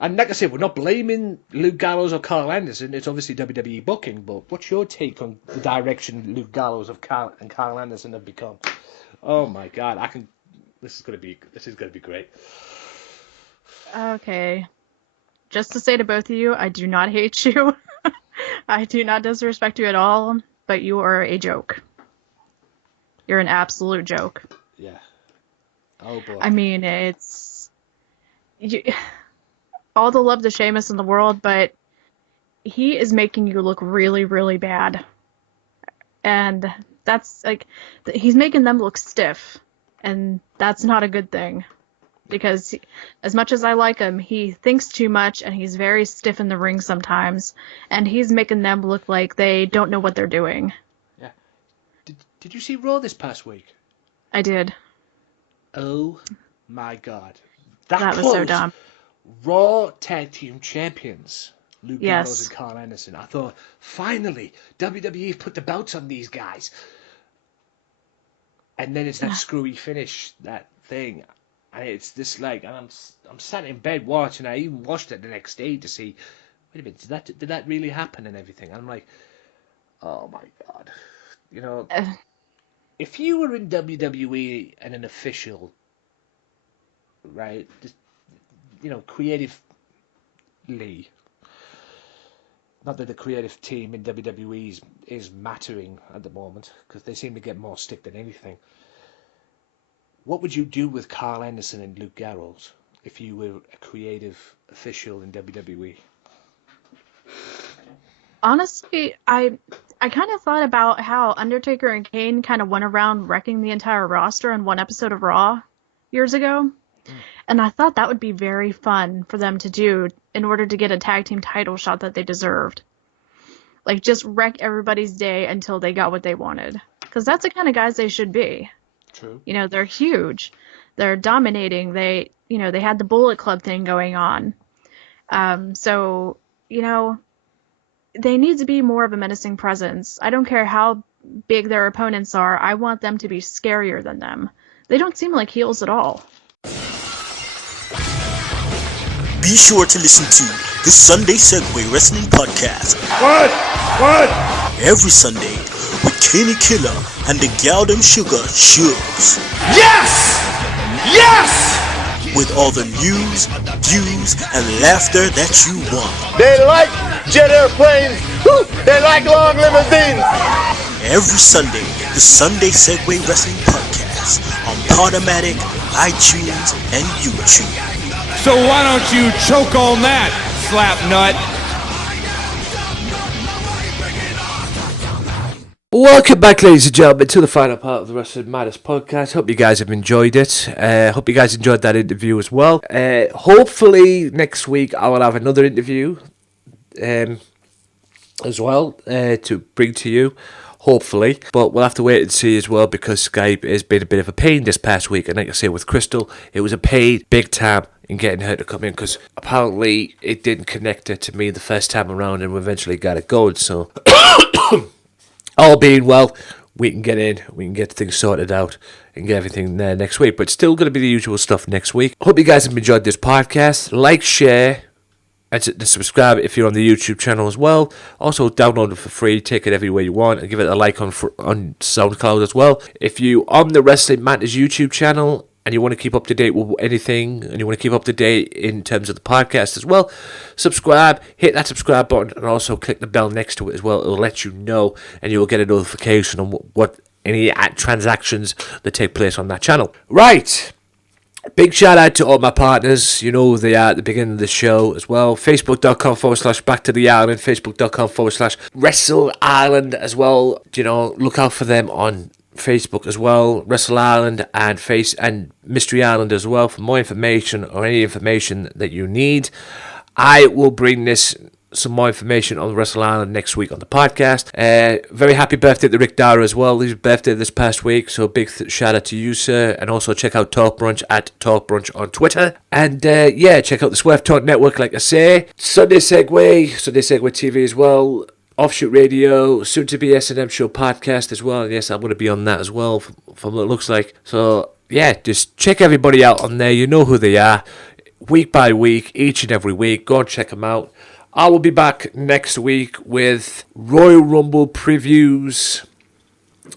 And like I said, we're not blaming Luke Gallows or Carl Anderson. It's obviously WWE booking. But what's your take on the direction Luke Gallows and Carl Anderson have become? Oh my God, This is going to be great. Okay. Just to say to both of you, I do not hate you. I do not disrespect you at all, but you are a joke. You're an absolute joke. Yeah. Oh boy. I mean, all the love to Sheamus in the world, but he is making you look really, really bad. And that's like, he's making them look stiff, and that's not a good thing. Because as much as I like him, he thinks too much, and he's very stiff in the ring sometimes, and he's making them look like they don't know what they're doing. Yeah. Did you see Raw this past week? I did. Oh my God. That was so dumb. Raw Tag Team Champions, Luke Yes. Gallows and Carl Anderson. I thought, finally, WWE put the belts on these guys. And then it's that screwy finish, that thing. And it's this like, and I'm sat in bed watching. I even watched it the next day to see, wait a minute, did that really happen and everything? And I'm like, oh my God, you know, if you were in WWE and an official, right, just, you know, creatively, not that the creative team in WWE is mattering at the moment because they seem to get more stick than anything. What would you do with Carl Anderson and Luke Gallows if you were a creative official in WWE? Honestly, I kind of thought about how Undertaker and Kane kind of went around wrecking the entire roster in one episode of Raw years ago. And I thought that would be very fun for them to do in order to get a tag team title shot that they deserved. Like, just wreck everybody's day until they got what they wanted. Because that's the kind of guys they should be. True. You know, they're huge. They're dominating. They had the Bullet Club thing going on. So, you know, they need to be more of a menacing presence. I don't care how big their opponents are. I want them to be scarier than them. They don't seem like heels at all. Be sure to listen to the Sunday Segway Wrestling Podcast. What? Every Sunday with Kinny Killer and the Galdem Sugar Shubs. Yes! With all the news, views, and laughter that you want. They like jet airplanes. Woo! They like long limousines. Every Sunday, the Sunday Segway Wrestling Podcast on Podomatic, iTunes, and YouTube. So why don't you choke on that, slap nut? Welcome back, ladies and gentlemen, to the final part of the Wrestling Matters podcast. Hope you guys have enjoyed it. Hope you guys enjoyed that interview as well. Hopefully next week I will have another interview as well to bring to you. Hopefully, but we'll have to wait and see as well because Skype has been a bit of a pain this past week. And like I say, with Crystal, it was a pain big time in getting her to come in because apparently it didn't connect her to me the first time around, and we eventually got it going. So, all being well, we can get in, we can get things sorted out and get everything there next week. But still going to be the usual stuff next week. Hope you guys have enjoyed this podcast. Like, share, and subscribe if you're on the YouTube channel as well. Also, download it for free. Take it everywhere you want. And give it a like on SoundCloud as well. If you on the Wrestling Matters YouTube channel and you want to keep up to date with anything, and you want to keep up to date in terms of the podcast as well, subscribe. Hit that subscribe button and also click the bell next to it as well. It will let you know, and you will get a notification on what any transactions that take place on that channel. Right. Big shout out to all my partners. You know they are at the beginning of the show as well. Facebook.com/Back to the Island. Facebook.com/Wrestle Island as well. You know, look out for them on Facebook as well. Wrestle Island and Mystery Island as well for more information or any information that you need. I will bring some more information on Wrestle Island next week on the podcast. Very happy birthday to Rick Dara as well. His birthday this past week, so big shout out to you, sir. And also check out Talk Brunch at Talk Brunch on Twitter. And check out the Swerve Talk Network, like I say. Sunday Segway TV as well. Offshoot Radio, soon to be S&M Show podcast as well. Yes, I'm going to be on that as well, from what it looks like. So yeah, just check everybody out on there. You know who they are, week by week, each and every week. Go and check them out. I will be back next week with Royal Rumble previews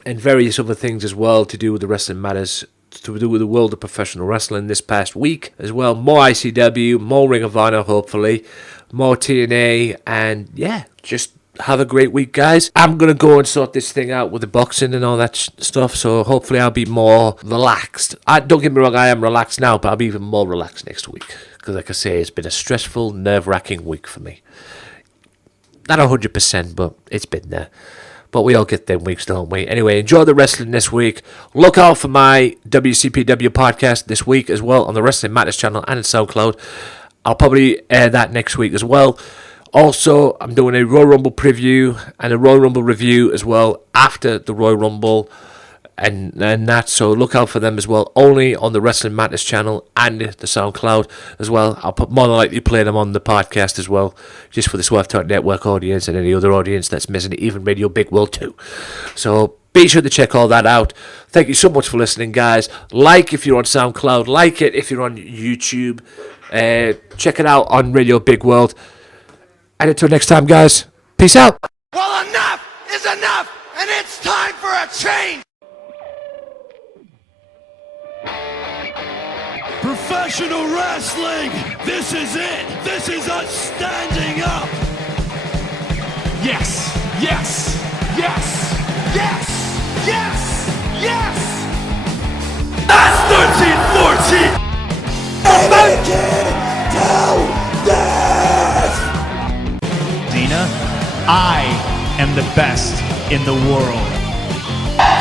and various other things as well to do with the Wrestling Matters, to do with the world of professional wrestling this past week as well. More ICW, more Ring of Honor, hopefully, more TNA, and yeah, just have a great week, guys. I'm going to go and sort this thing out with the boxing and all that stuff, so hopefully I'll be more relaxed. Don't get me wrong, I am relaxed now, but I'll be even more relaxed next week. Because like I say, it's been a stressful, nerve-wracking week for me. Not 100%, but it's been there. But we all get them weeks, don't we? Anyway, enjoy the wrestling this week. Look out for my WCPW podcast this week as well on the Wrestling Matters channel and in SoundCloud. I'll probably air that next week as well. Also, I'm doing a Royal Rumble preview and a Royal Rumble review as well after the Royal Rumble and that. So look out for them as well, only on the Wrestling Matters channel and the SoundCloud as well. I'll more than likely play them on the podcast as well, just for the Swerve Talk Network audience and any other audience that's missing it, even Radio Big World too. So be sure to check all that out. Thank you so much for listening, guys. Like if you're on SoundCloud, like it if you're on YouTube. Check it out on Radio Big World. And until next time, guys, peace out. Well, enough is enough, and it's time for a change. Professional wrestling, this is it. This is us standing up. Yes, yes, yes, yes, yes, yes. That's 13-14. Dina, I am the best in the world.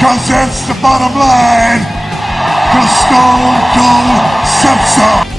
'Cause that's the bottom line. 'Cause Stone Cold said so.